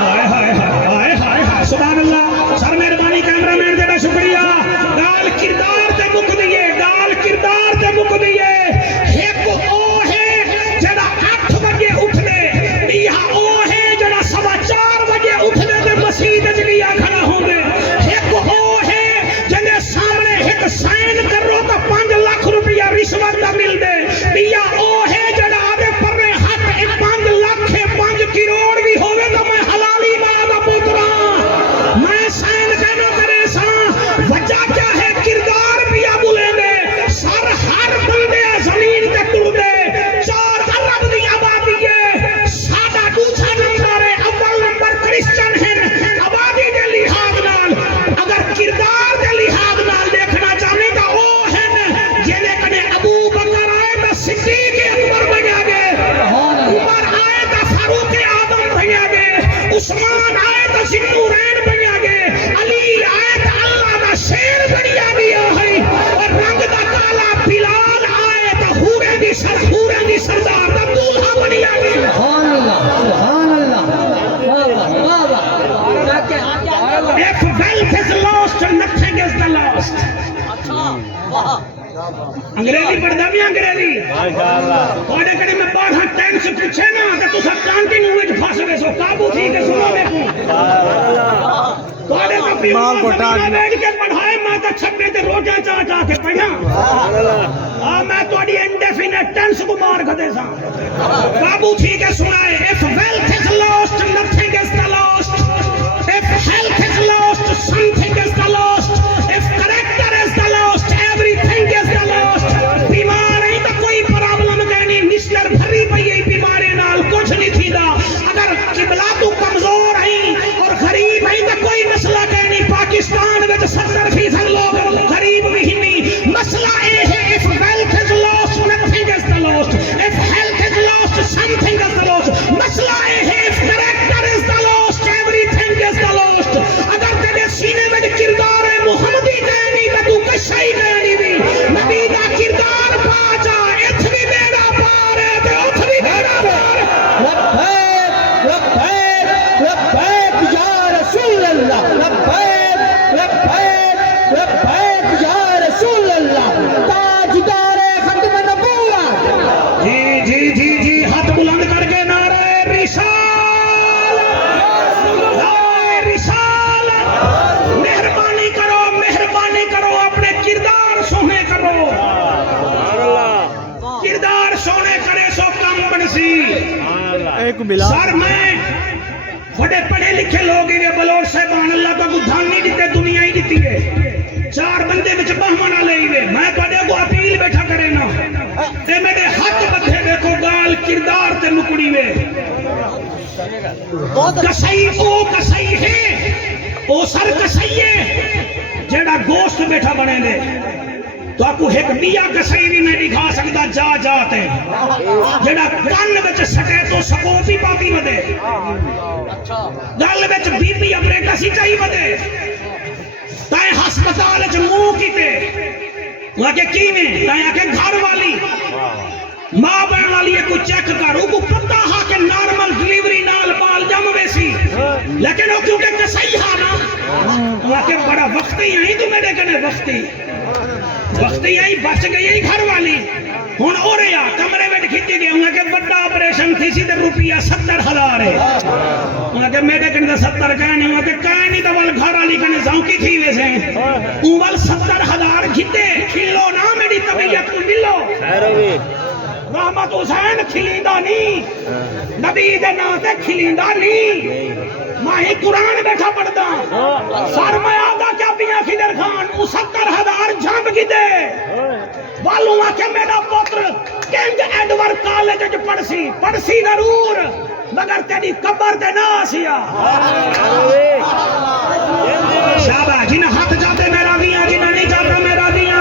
ہائے ہائے ہائے ہائے ہائے سبحان اللہ سر مہربانی کیمرہ مین دے شکریہ گال کردار تے مکدی ہے گال کردار تے مکدی ہے ایک او ہے جڑا 8 بجے اٹھ دے یا او ہے جڑا 4:15 بجے اٹھ دے تے مسجد وچ لیا کھڑا ہوندے ایک او ہے جنے سامنے ایک سائن کرو تو 5 لاکھ روپیہ رشوت دا مل دے یا او ہے جڑا آدے پرے ہاتھ 5 لاکھ 5 کروڑ بھی ہوے تو میں حلالی ماں دا پوترا میں سائن کہنا کرے سا وجہ کیا ہے کردار پیا بولے دے سر ہر بندے زمین تے ٹر دے 4 ارب دی آبادی ہے ساڈا دوسرا نمبر ہے اول نمبر کرسچن ہیں آبادی دے لحاظ نال اگر کردار دے لحاظ نال دیکھنا چاہنے تا او ہیں جنے کنے ابو بکر آئے تا صدیق اکبر بنیا گے عمر آئے تا فاروق اعظم بنیا گے عثمان آئے تا ذوالنورین بنیا گے علی آئے تا اللہ دا شیر بنیا گیا ہے اور رنگ دا کالا بلال آئے تا ہورے دی سردار دا دولہا بنیا گیا سبحان اللہ واہ واہ کیا If wealth is lost, nothing is the lost. انگریزی پڑھدا بھی انگریزی تواڈے کڑے میں 12 ٹینس پوچھے نا تے تساں کانٹینیو وچ پھس گئے سو قابو تھی کہ سنو دیکھو تواڈے کپی مال کو ٹاک بیٹھ کے پڑھائے میں تے چھپے تے روٹیاں چا چا کے پڑھا میں تواڈی انڈیفینٹ ٹینس کو مار کھدے سا قابو تھی کہ سنائے if wealth is lost nothing is the lost if health is lost something is the lost if character is the lost everything is the lost بیمار ہے تو کوئی پرابلم دینی مسٹر بھری پئی ہے بیماری نال کچھ نہیں تھیدا اگر قبلہ تو کمزور ہیں اور غریب ہیں تو کوئی مسئلہ کہنی پاکستان وچ 70% لوگ غریب بھی نہیں مسئلہ اے ہے if wealth is lost nothing is the lost if health is lost something is the lost مسئلہ اے ہے if character is the lost everything is the lost اگر تیرے سینے میں کردار ہے محمدی کہنی تو تو کشائی کہنی بھی نبی دا کردار پا جا اتھ بھی بیڑا پار ہے تے اتھ بھی بیڑا پار لبیک لبیک لبیک یا رسول اللہ لبیک لبیک لبیک یا رسول اللہ تاجدار ختم نبوت جی ہاتھ بلند کر کے نعرہ رسالت مہربانی کرو اپنے کردار سونے کرو کردار سونے کرے سو کم بنسی سر میں بڑے پڑھے لکھے لوگ ہیں بلوچ صاحبان اللہ کا کوئی دھان نہیں دیتے دنیا ہی دیتی ہے 4 بندے وچ بہمنا لئی وے میں تواڈے کو اپیل بیٹھا کرے نا تے میرے ہاتھ بدھے دیکھو گال کردار تے مکڑی وے کسائی ہے او سر کسائی ہے جیڑا گوشت بیٹھا بنے دے تو آپ کو ایک میاں کسائی بھی نہیں دکھا سکتا جا جاتے جیڑا کان وچ سٹے تو سکوپی پاپی ودے گل وچ بی پی اپریٹا سی چاہی ودے تائیں ہسپتال وچ منہ کیتے وہ کہ کی میں تائیں کہ گھر والی ماں بہن والی کو چیک کرو کو پتہ ہا کہ نارمل ڈلیوری نال بال جم ویسی لیکن وہ کیونکہ کسائی ہا نا وہ کہ بڑا وقتی آئی تو میرے کنے وقتی آئی بچ گئی گھر والی ہن او رہا کمرے میں کھچی گیا ہوں کہ بڑا آپریشن تھی سی تے روپیہ 70,000 ہے ہوں کہ میرے کنے 70 کہنے ہوں کہ کہنی تو وال گھر والی کنے زونکی تھی ویسے وال 70,000 گھتے کھلو نا میری طبیعت کو ملو رحمت حسین کھلیندہ نہیں نبی دے ناتے کھلیندہ نہیں ماہی قرآن بیٹھا پڑھتا سرمایہ دا کیا بیاں خدر خان 70,000 جھمب کی دے والوں آکے میرا پتر کنگ ایڈور کالج جو پڑھسی ضرور مگر تیری قبر دے نہ آسیا شابہ جن ہاتھ جاتے میرا دیا جن نہیں جاتا میرا دیا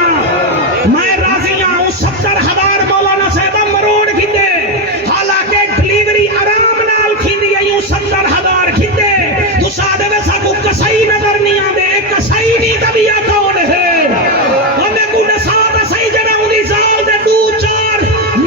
میں راضیاں ہوں 70,000 مولانا صاحبہ مروڑ کھندے حالانکہ ڈلیوری آرام نال کھندی ہے 70,000 کھندے تو سادے ویسا کو کسائی نظر نہیں آدھے ایک کسائی نہیں کبھی کون ہے ہمیں کو نسادہ صحیح جنہ انہی زال دے 2-4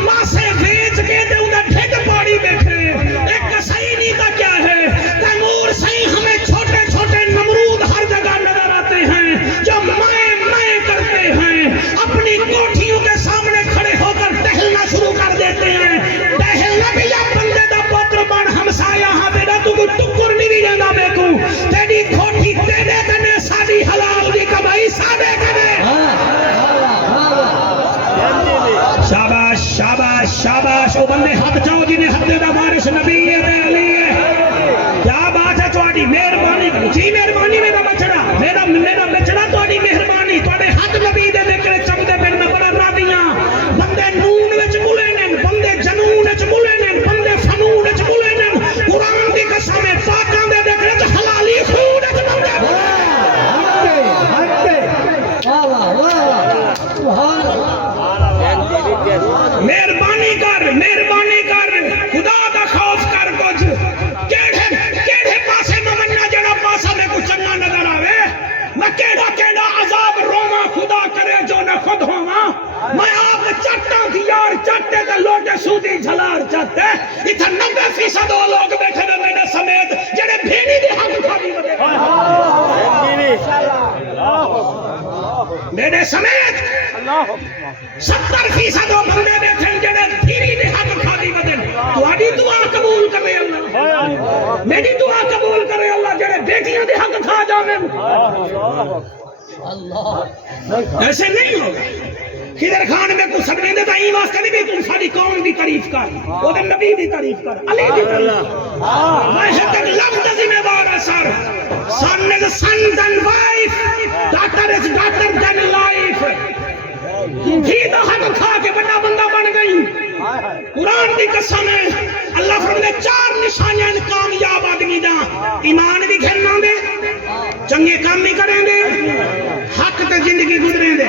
ماسے ویچ کے دے انہا ڈھگ پاڑی بیٹھے ایک کسائی نہیں کا کیا ہے تیمور صحیح ہمیں چھوٹے چھوٹے نمرود ہر جگہ نظر آتے ہیں جو میں کرتے ہیں اپنی کوٹھیوں کے سامنے کھڑے ہو کر ٹہلنا شروع کر دیتے ہیں ٹہلنا بھی یا بندے دا پتر بان ہمسایا ہاں تیرا تو کوئی ٹکر نہیں بھی جانا بے کو تیری کوٹھی تیرے کنے ساری حلال بھی کمائی سادے کنے شاباش شاباش شاباش وہ بندے ہاتھ جاؤ جنہیں ہتھے دا وارث نبی ہے علی ہے کیا بات ہے تھوڑی مہربانی جی مہربانی میرا بچڑا تھوڑی مہربانی تھوڑے ہاتھ نبی دے دیکھنے چمدے پھر میں بڑا راضیاں بندے نون وچ بولے نن بندے جنون وچ بولے نن بندے فنون وچ بولے نن قرآن دی قسم ہے پاکاں دے دیکھنے تے حلالی خون وچ بندے مہربانی کر خدا دا خوف کر کچھ کیڑے پاسے ممنہ جڑا پاسا میں کچھ چنگا نظر آوے میں کیڑا عذاب روما خدا کرے جو نہ خود ہوا میں آپ چٹا دیار چٹے تے لوٹے سودی جھلار چٹے اتھا 90% وہ لوگ بیٹھے میں میرے سمیت جڑے بھیڑی دی حق کھالی بدے میرے سمیت 70% وہ بندے بیٹھے جڑے بھیڑی دی حق کھالی بدے تواڈی دعا قبول کرے اللہ میری دعا قبول کرے اللہ جڑے بیٹیاں دی حق کھا جاویں ایسے نہیں ہوگا خضر خان میں کو سکنے دے تائیں واسطے نہیں بھی تم ساری قوم دی تعریف کر وہ دے نبی دی تعریف کر علی دی تعریف میں حقیقت لفظ ذمہ دار ہے سر son is son than wife daughter is daughter than life ہی تو حق کھا کے بڑا بندہ بن گئی قرآن دی قسم ہے اللہ فرماتے 4 نشانیاں کامیاب آدمی دا ایمان بھی گھرنا دے چنگے کام بھی کریں دے حق تے زندگی گزریں دے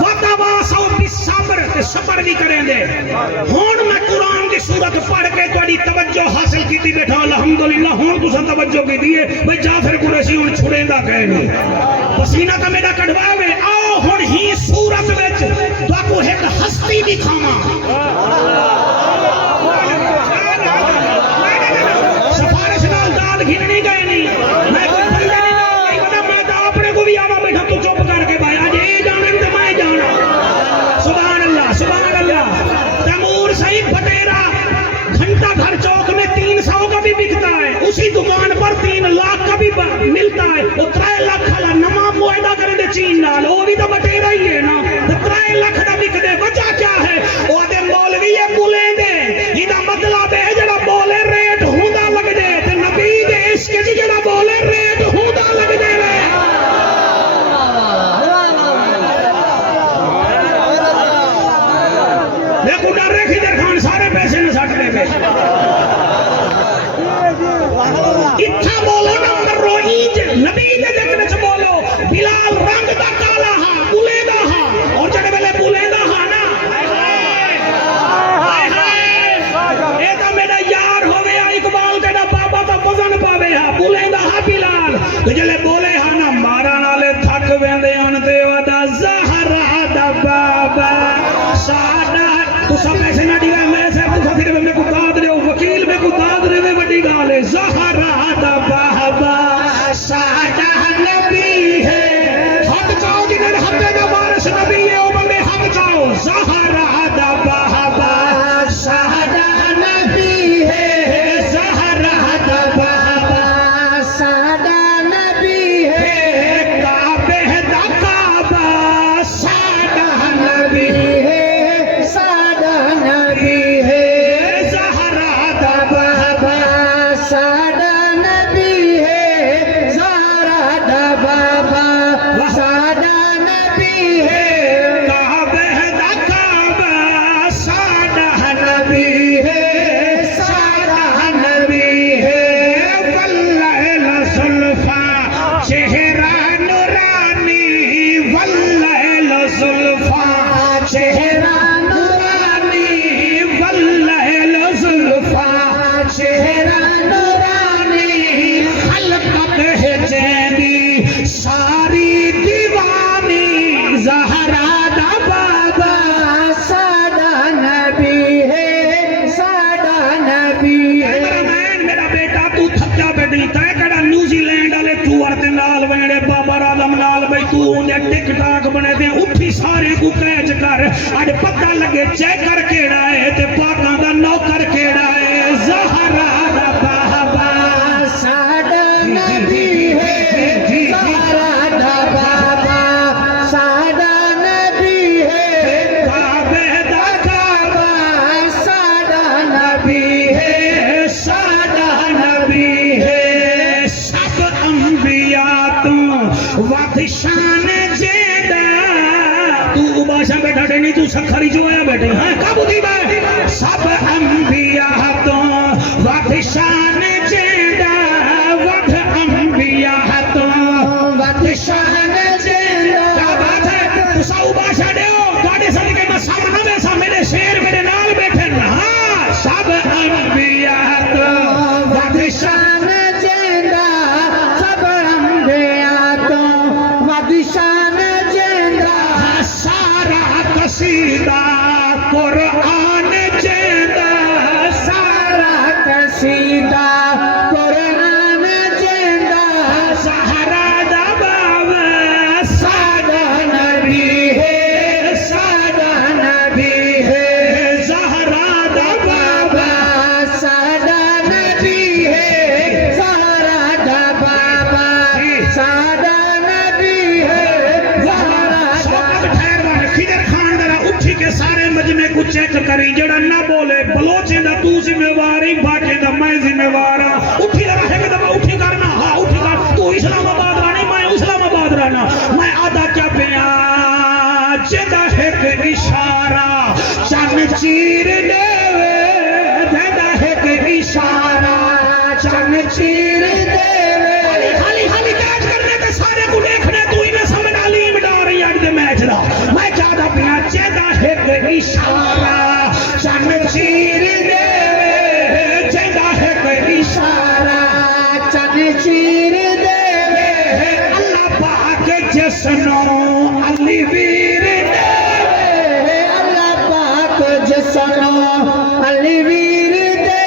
وَتَوَاسَوْا بِالصَّبْرِ تے صبر بھی کریں دے ہون میں قرآن کی صورت پڑھ کے تھوڑی توجہ حاصل کی تھی بیٹھا الحمدللہ ہون تو سن توجہ کی دیئے بھئی جعفر قریشی ہون چھڑیں دا کہنے پسینہ کا میرا کڑھوا میں آؤ ہون ہی صورت وچ تو آپ کو ایک ہستی دکھاواں سفارش نال داد گھننی گئے نہیں میں کوئی بندے نہیں نال گئی بتا میں تو اپنے کو بھی آوا بیٹھا تو چپ کر کے بھائی آج یہ جانن تو میں جانا سبحان اللہ تیمور صحیح بٹیرا گھنٹہ گھر چوک میں 300 کا بھی بکتا ہے اسی دکان پر 3 لاکھ کا بھی ملتا ہے وہ 3 لاکھ والا نما معاہدہ کریں دے چین نال وہ بھی تو بٹیرا ہی ہے نا 3 لاکھ کا بک دے وجہ کیا ہے وہ دے مولوی یہ بولیں دے یہ مطلب ہے جڑا بولے ریٹ ہوندا لگ دے تے نبی دے عشق جی جڑا بولے ریٹ ہوندا لگ دے دیکھو ڈر رکھی در خان سارے پیسے نہ سٹ دے گئے اتھا بولو نمبر روئیج نبی دے ذکر چ بولو بلال رنگ دا کالا ہاں بولے دا ہاں اور جڑے ویلے بولے دا ہاں نا اے تا میرا یار ہوئے اقبال تیرا بابا تا وزن پاوے ہاں بولے دا ہاں بلال تو جلے بولے ہاں نا مارا نالے تھک ویندے ان تے ودا زہرا دا بابا ساڈا تو سب اج پتہ لگے چیکر کیڑا ہے تے پاکاں دا نوکر کیڑا ہے زہرا دا بابا ساڈا نبی ہے زہرا دا بابا ساڈا نبی ہے کعبے دا کعبہ ساڈا نبی ہے ساڈا نبی ہے سب انبیاء تو ود شان جیدا تو باشا بیٹھا ڈینی تو سکھری جو آیا بیٹھے ہاں کابو دی بے سب انبیاء تو ود شان جیدا ود انبیاء تو ود شان جیدا کیا بات ہے تو ساو باشا دیو گاڑے صدقے میں سامنا ویسا میرے شیر میرے نال بیٹھے ہاں سب انبیاء تو ود شان جیدا سب انبیاء تو ود شان جیدا سارا قصیدہ قرآن جیدا سارا قصیدہ قرآن جیدا سہرا دا بابا ساڈا نبی ہے ساڈا نبی ہے زہرا دا بابا ساڈا نبی ہے زہرا دا بابا ساڈا نبی ہے زہرا دا ٹھہروانے خضر خان ذرا اٹھی کے سارے مجمع کو چیک کری جڑا نہ بولے بلوچے دا تو ذمہواری باٹے دا میں ذمہوار اٹھی ذرا ہے کہ دبا اٹھی کرنا ہاں اٹھی کر تو اسلام آباد رانی میں اسلام آباد رانا میں آدھا کیا پیا جدا ہے کہ اشارہ چن چیر دے جدا ہے کہ اشارہ چن چیر دے خالی کیچ کرنے تے سارے کو دیکھنے تو ہی میں سمجھ علیم ڈا رہی آج دے میچ دا میں چاہتا پیا جدا ہے کہ اشارہ چن چیر دے جدا ہے کہ اشارہ چن چیر دے اللہ پاک جسنو علی ویر دے اللہ پاک جسنو علی ویر دے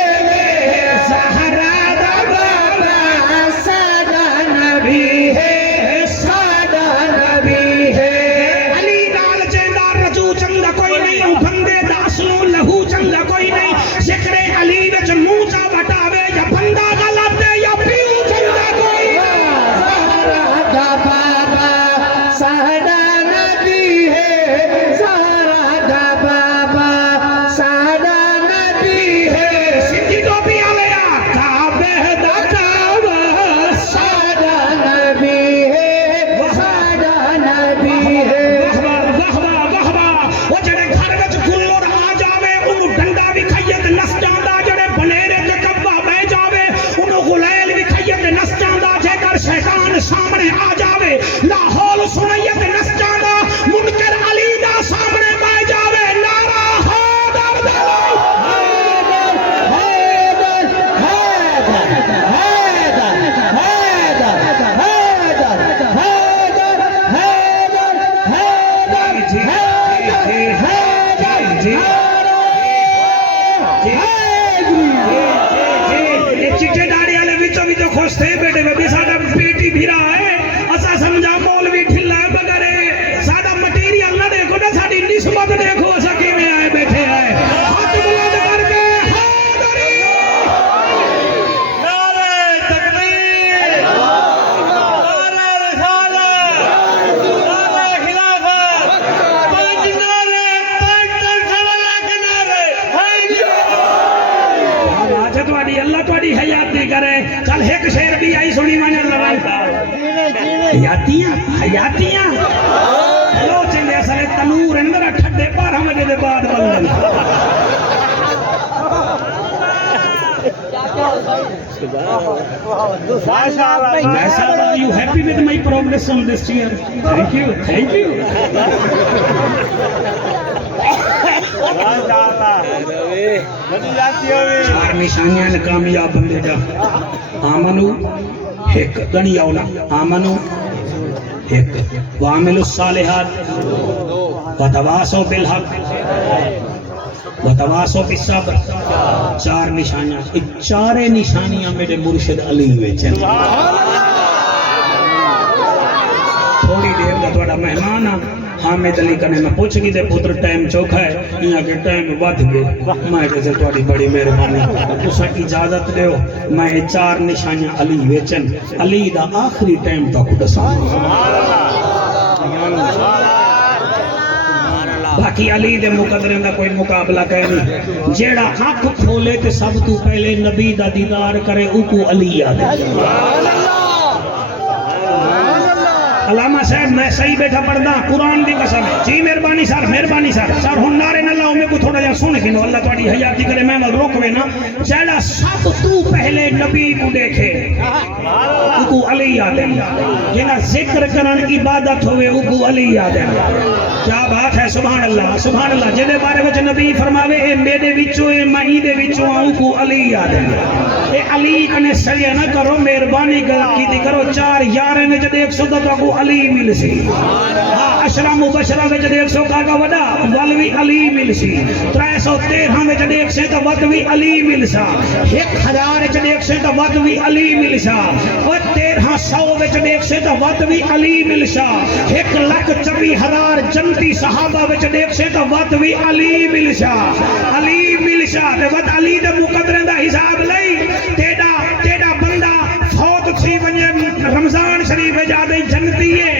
زہرا دا بابا ساڈا نبی ہے ساڈا نبی ہے علی نال چندا رجو چنگا کوئی نہیں بندے دا اصلوں لہو چنگا کوئی نہیں ذکر علی وچ منہ چا وٹاوے یا بندہ غلط ہے یا پیو چنگا کوئی زہرا دا بابا ساڈا نبی ہے زہرا دا بابا ساڈا نبی ہے سیدھی ٹوپی والیا کعبے دا کعبہ ساڈا نبی ہے ساڈا نبی ہے وہ جڑے گھر وچ گلور آ جاوے انہوں ڈنڈا بھی کھائیے تے نس جاندا جڑے بنیرے تے کبا بہ جاوے انہوں غلیل بھی کھائیے تے نس جاندا جے کر شیطان سامنے آ جاوے لاہور سنائیے تے نس جاندا منکر علی دا سامنے بہ جاوے نعرہ حیدر چٹے داڑی والے وچوں وچوں خوش تھے بیٹے بابی ساڈا بیٹی بھیرا ہے اسا سمجھا مولوی ٹھلا ہے مگر ساڈا مٹیریل نہ دیکھو نا ساڈی نسبت دیکھو اسا کیویں آئے بیٹھے آئے ہاتھ بلند کر کے حیدری نعرہ تکبیر نعرہ رسالت نعرہ خلافت پانچ نعرے پانچ سوالہ کے نعرے آج تواڈی اللہ تواڈی حیاتی کرے چل ایک شعر بھی آئی سنی میں حیاتیاں حیاتیاں لو چلے اصل تنور اندر ٹھڈے 12 بجے دے بعد بلن Maisaba, are you happy with my progress on this year? Thank you, thank you. چار نشانیاں نے کامیاب بندے جا آمنو ایک گنی اولا آمنو ایک وعملوا الصالحات وتواصوا بالحق وتواصوا بالصبر چار نشانیاں چارے نشانیاں میرے مرشد علی وچن تھوڑی دیر دا تھوڑا مہمان حامد علی کنے میں پوچھ گئی دے پتر ٹائم چوکھا ہے یہاں کے ٹائم ودھ گئے میں کہتے تھوڑی بڑی مہربانی تسا اجازت دیو میں 4 نشانیاں علی ویچن علی دا آخری ٹائم تک دساں باقی علی دے مقدرے دا کوئی مقابلہ کہے نہیں جیڑا آنکھ کھولے تے سب تو پہلے نبی دا دیدار کرے او کو علی یاد ہے علامہ صاحب میں صحیح بیٹھا پڑھنا قرآن دی قسم ہے جی مہربانی سر ہن نعرے نہ لاؤ میں کو تھوڑا جا سن کے نو اللہ تہاڈی حیاتی کرے میں نال روکوے نا جیڑا سب تو پہلے نبی کو دیکھے او کو علی یاد ہے جیڑا ذکر کرن عبادت ہوئے او کو علی یاد ہے کیا بات ہے سبحان اللہ جے بارے وچ نبی فرماوے اے میرے وچوں اے مئی دے وچوں او کو علی یاد ہے اے علی کنے سجے نہ کرو مہربانی کیتی کرو 4 یار نے جے 100 دا کو علی مل سی اشرا مبشرہ وچ 100 کا وڈا ولوی علی مل سی 313 وچ 100 دا ود وی علی مل سا 1000 وچ 100 دا ود وی علی مل سا او 1300 وچ 100 دا ود وی علی مل سا 1,24,000 جنتی صحابہ وچ 100 دا ود وی علی مل سا تے ود علی دے مقدرے دا حساب لئی تیڑا بندہ فوت تھی ونجے رمضان شریف جاتے جنتی ہے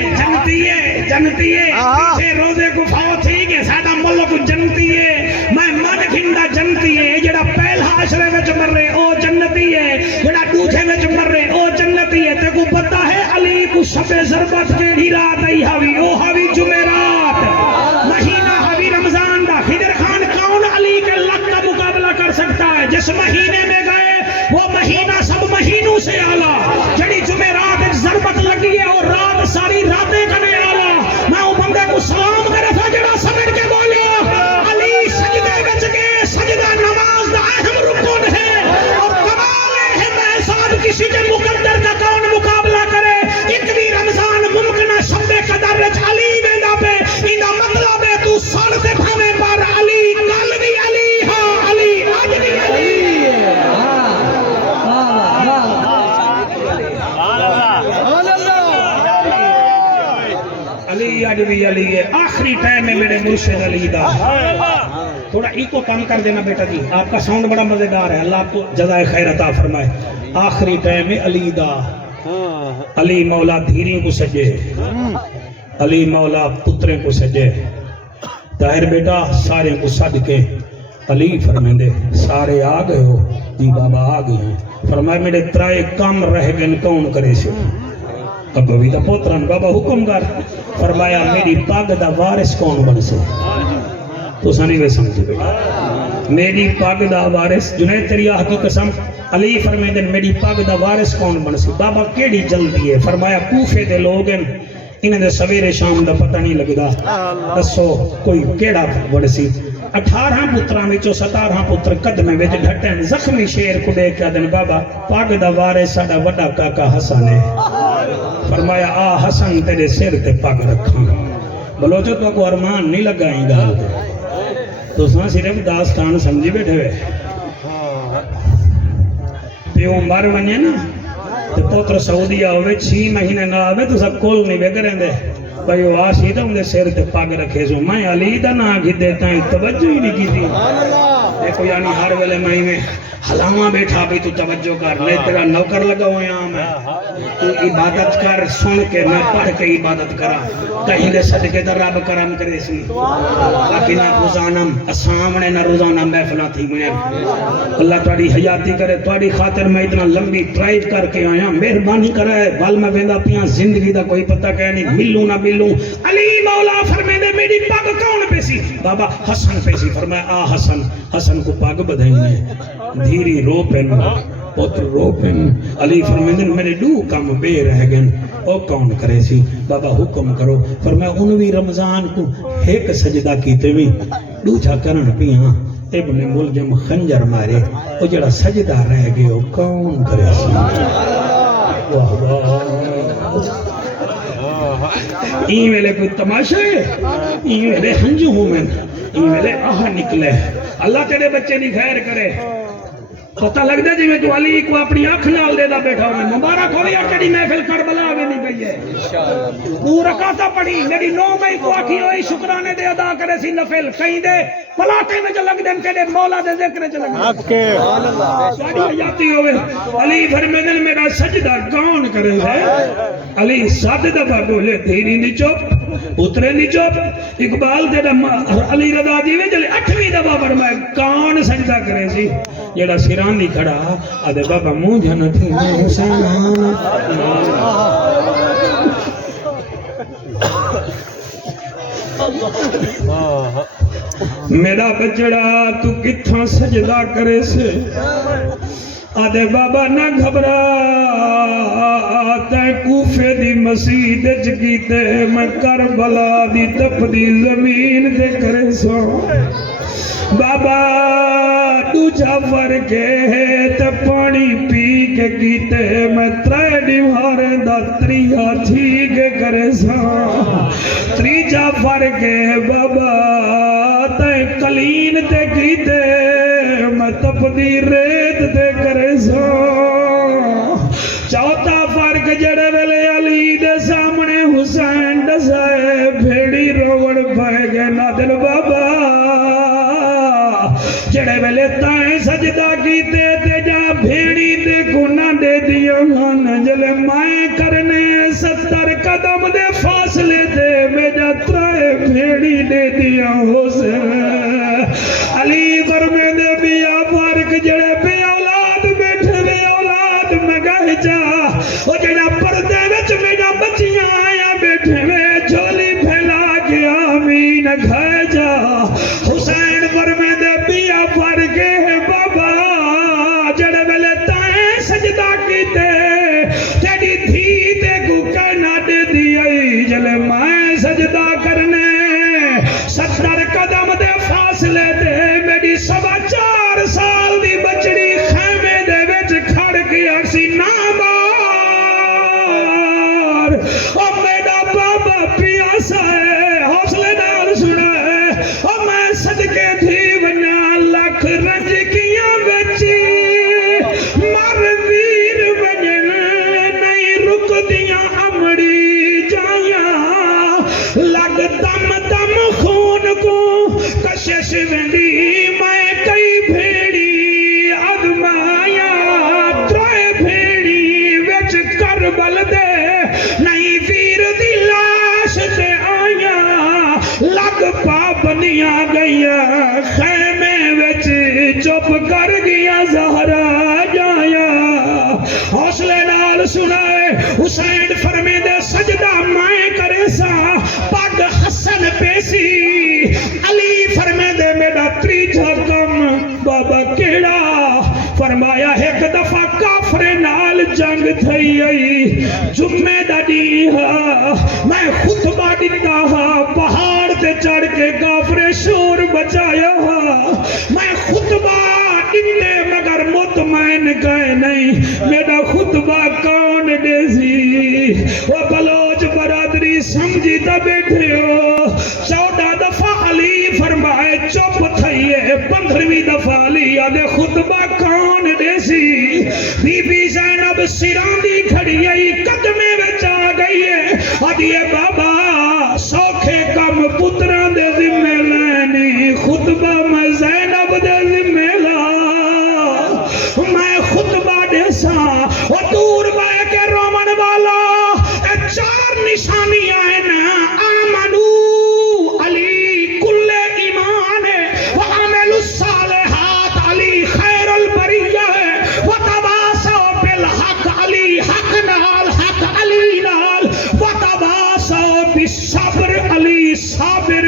پیچھے روزے کو فوت تھی کہ سادہ ملک جنتی ہے میں من کھنڈا جنتی ہے جڑا پہلا عشرے وچ مر رہے او جنتی ہے جڑا دوسرے وچ مر رہے او جنتی ہے تے کو پتہ ہے علی کو شب ضربت کیڑی رات آئی حاوی او حاوی جمعرات مہینہ حاوی رمضان دا خضر خان کون علی کے لق کا مقابلہ کر سکتا ہے جس مہینے میں گئے وہ مہینہ سب مہینوں سے اعلیٰ جڑی جمعرات ایک ضربت لگی ہے اور رات ساری راتیں کرنے والا میں وہ بندے کو سلام کرے تھا جڑا سمجھ کے بولو علی سجدے بچ کے سجدہ نماز دا اہم رکن ہے اور کمال ہے میں صاحب کسی کے مقدر کا کون مقابلہ کرے ایک بھی رمضان ممکنہ شب قدر وچ علی ویندا پہ ایندا مطلب ہے تو سن تے بھاویں پر علی کل بھی علی ہاں علی اج بھی علی علی اج بھی علی ہے آخری ٹائم ہے میرے مرشد علی دا تھوڑا ایکو کام کر دینا بیٹا جی آپ کا ساؤنڈ بڑا مزیدار ہے اللہ آپ کو جزائے خیر عطا فرمائے آخری ٹائم ہے علی دا علی مولا دھیری کو سجے علی مولا پترے کو سجے طاہر بیٹا سارے کو سج کے علی فرمیندے سارے آ گئے ہو جی بابا آ گئے ہیں فرمائے میرے 3 کام رہ گئے کون کرے سے ابھی تو پوتران بابا حکم کر فرمایا میری پاگ دا وارث کون بن سے تو سانی وے سمجھے بیٹا میری پاگ دا وارث جنید تیری آہ کی قسم علی فرمیندے میری پاگ دا وارث کون بن سے بابا کیڑی جلدی ہے فرمایا کوفے دے لوگ انہیں دے سویرے شام دا پتہ نہیں لگدا دسو کوئی کیڑا بڑ سی 18 پتران وچوں 17 پتر قدمے وچ ڈھٹن زخمی شیر کو دیکھ کے دن بابا پاگ دا وارث ساڈا وڈا کاکا حسن ہے فرمایا آ حسن تیرے سر تے پاگ رکھاں بلوچو تو کو ارمان نہیں لگا ہی گال تو ساں صرف داستان سمجھی بیٹھے ہوئے پیو مر ونجے نا تے پوتر سعودیہ ہوئے 6 مہینے نہ آوے تو سب کول نہیں بے کریں دے بھائی وہ آسی تو انہیں سیر تے پاگ رکھے سو میں علی دا نا آگی دیتا ہوں توجہ ہی نہیں کی تھی دیکھو یعنی ہر ویلے میں حلاما بیٹھا بھی تو توجہ کر لے تیرا نوکر لگا ہوئے یہاں میں تو عبادت کر سن کے میں پڑھ کے عبادت کرا کہیں دے صدقے در رب کرم کرے سی باقی نہ روزانم سامنے نہ روزانہ محفلہ تھی میں اللہ تاری حیاتی کرے تاری خاطر میں اتنا لمبی ڈرائیو کر کے آیا مہربانی کرے بل میں ویندا پیاں زندگی دا کوئی پتہ کہ نہیں ملوں نہ ملوں علی مولا فرمیندے میری پگ کون پہ سی بابا حسن پہ سی فرمایا آ حسن کو پگ بدھائیے دھیری رو پین پتر رو پین علی فرمیندے میرے 2 کام بے رہ گئے او کون کرے سی بابا حکم کرو فرمایا 19 رمضان کو ایک سجدہ کیتے بھی 2 کرن پیاں ابن ملجم خنجر مارے او جڑا سجدہ رہ گئے او کون کرے سی واہ واہ این ویلے کوئی تماشا ہے این ویلے ہنجو ہوں میں این ویلے آہ نکلے اللہ تیرے بچے دی خیر کرے پتہ لگ دے جی میں تو علی کو اپنی آنکھ نال دے دا بیٹھا ہوں میں مبارک ہو یا کڑی محفل کربلا بھی نہیں گئی ہے تو رکعتاں پڑھی میری 9 مئی کو آکھی ہوئی شکرانے دے ادا کرے سی نفل کہیں دے پلاٹے میں جو لگ دیں تیرے مولا دے ذکر چ لگ دیں جاتی ہوئے علی فرمیدن میرا سجدہ کون کرے ہے علی 7 دفعہ بولے دھیری نہیں چپ اترے نہیں چپ اقبال تیرا علی رضا جی میں چلے 8ویں دفعہ فرمائے کون سجدہ کرے سی جیڑا سران نہیں کھڑا آدھے بابا منہ جانا تھی حسین میرا بچڑا تو کتھاں سجدہ کرے سے آدھے بابا نہ گھبرا تے کوفے دی مسجد وچ کیتے میں کربلا دی تپدی زمین تے کرے سو بابا دوجا فرق ہے تے پانی پی کے کیتے میں 3 دیواریں دا 3 تھی کے کرے سا تیجا فرق ہے بابا تے کلین تے کیتے میں تپدی ریت تے کرے سا چوتھا فرق جڑے ویلے علی دے سامنے حسین دسائے بھیڑی روڑ پائے گے نادل بابا جڑے ویلے تائیں سجدہ کیتے تے جا بھیڑی تے گناہ دے دیا ہن جلے مائیں کرنے 70 قدم دے فاصلے دے میجا 3 بھیڑی دے دیا حسین علی فرمے دے بیا فارق جڑے بے اولاد بیٹھے بے اولاد میں گئے جا او جڑا پردے وچ میجا بچیاں آیا بیٹھے میں جھولی پھیلا کے آمین گھائے جا حسین فرمے دے بیا فرق ہے بابا جڑے ویلے تائیں سجدہ کیتے تیری دھی تے کو کہنا دے دیئی جلے میں سجدہ کرنے 70 قدم دے فاصلے دے میری 4.25 سال دی بچڑی خیمے دے وچ کھڑ کے اسی نامار او میرا بابا پیاسا ہے حوصلے نال سنا ہے او میں صدقے تھی ونیا لکھ رنج کیاں بچی مر ویر ونجن نہیں رک دیاں امڑی جائیاں لگ دم دم خون کو کشش ویندی میں کئی بھیڑی ادمایا 3 بھیڑی وچ کربل دے نہیں ویر دی لاش تے آیا لگ پا بنیاں گئیا خیمے وچ چپ کر گیا زہرا جایا حوصلے نال سنائے حسین فرمے دے سجدہ مائیں کرے سا پگ حسن پیسی علی فرمے دے میرا 3 کم بابا کیڑا فرمایا 1 دفعہ کافر نال جنگ تھئی آئی جمعے دا ڈیہا میں خطبہ دیتا ہاں پہاڑ تے چڑھ کے کافر شور بچایا ہاں میں خطبہ دیتے مگر مطمئن گئے نہیں میرا خطبہ کون دے سی وہ بلوچ برادری سمجھی تا بیٹھے ہو 14 دفعہ علی فرمائے چپ تھئیے 15ویں دفعہ علی آدھے خطبہ کون دے سی بی بی زینب سران دی کھڑی آئی قدمے وچ آ گئی ہے آدھیے بابا سوکھے کم پتران دے ذمہ لینی خطبہ میں زینب دے ذمہ لا میں خطبہ دے سا اور دور بائے کے رومن والا 4 نشانیاں ہیں نا آمنو علی کل ایمان ہے وعمل الصالحات علی خیر البریہ ہے وتواصوا بالحق علی حق نال حق علی نال وتواصوا بالصبر علی صابر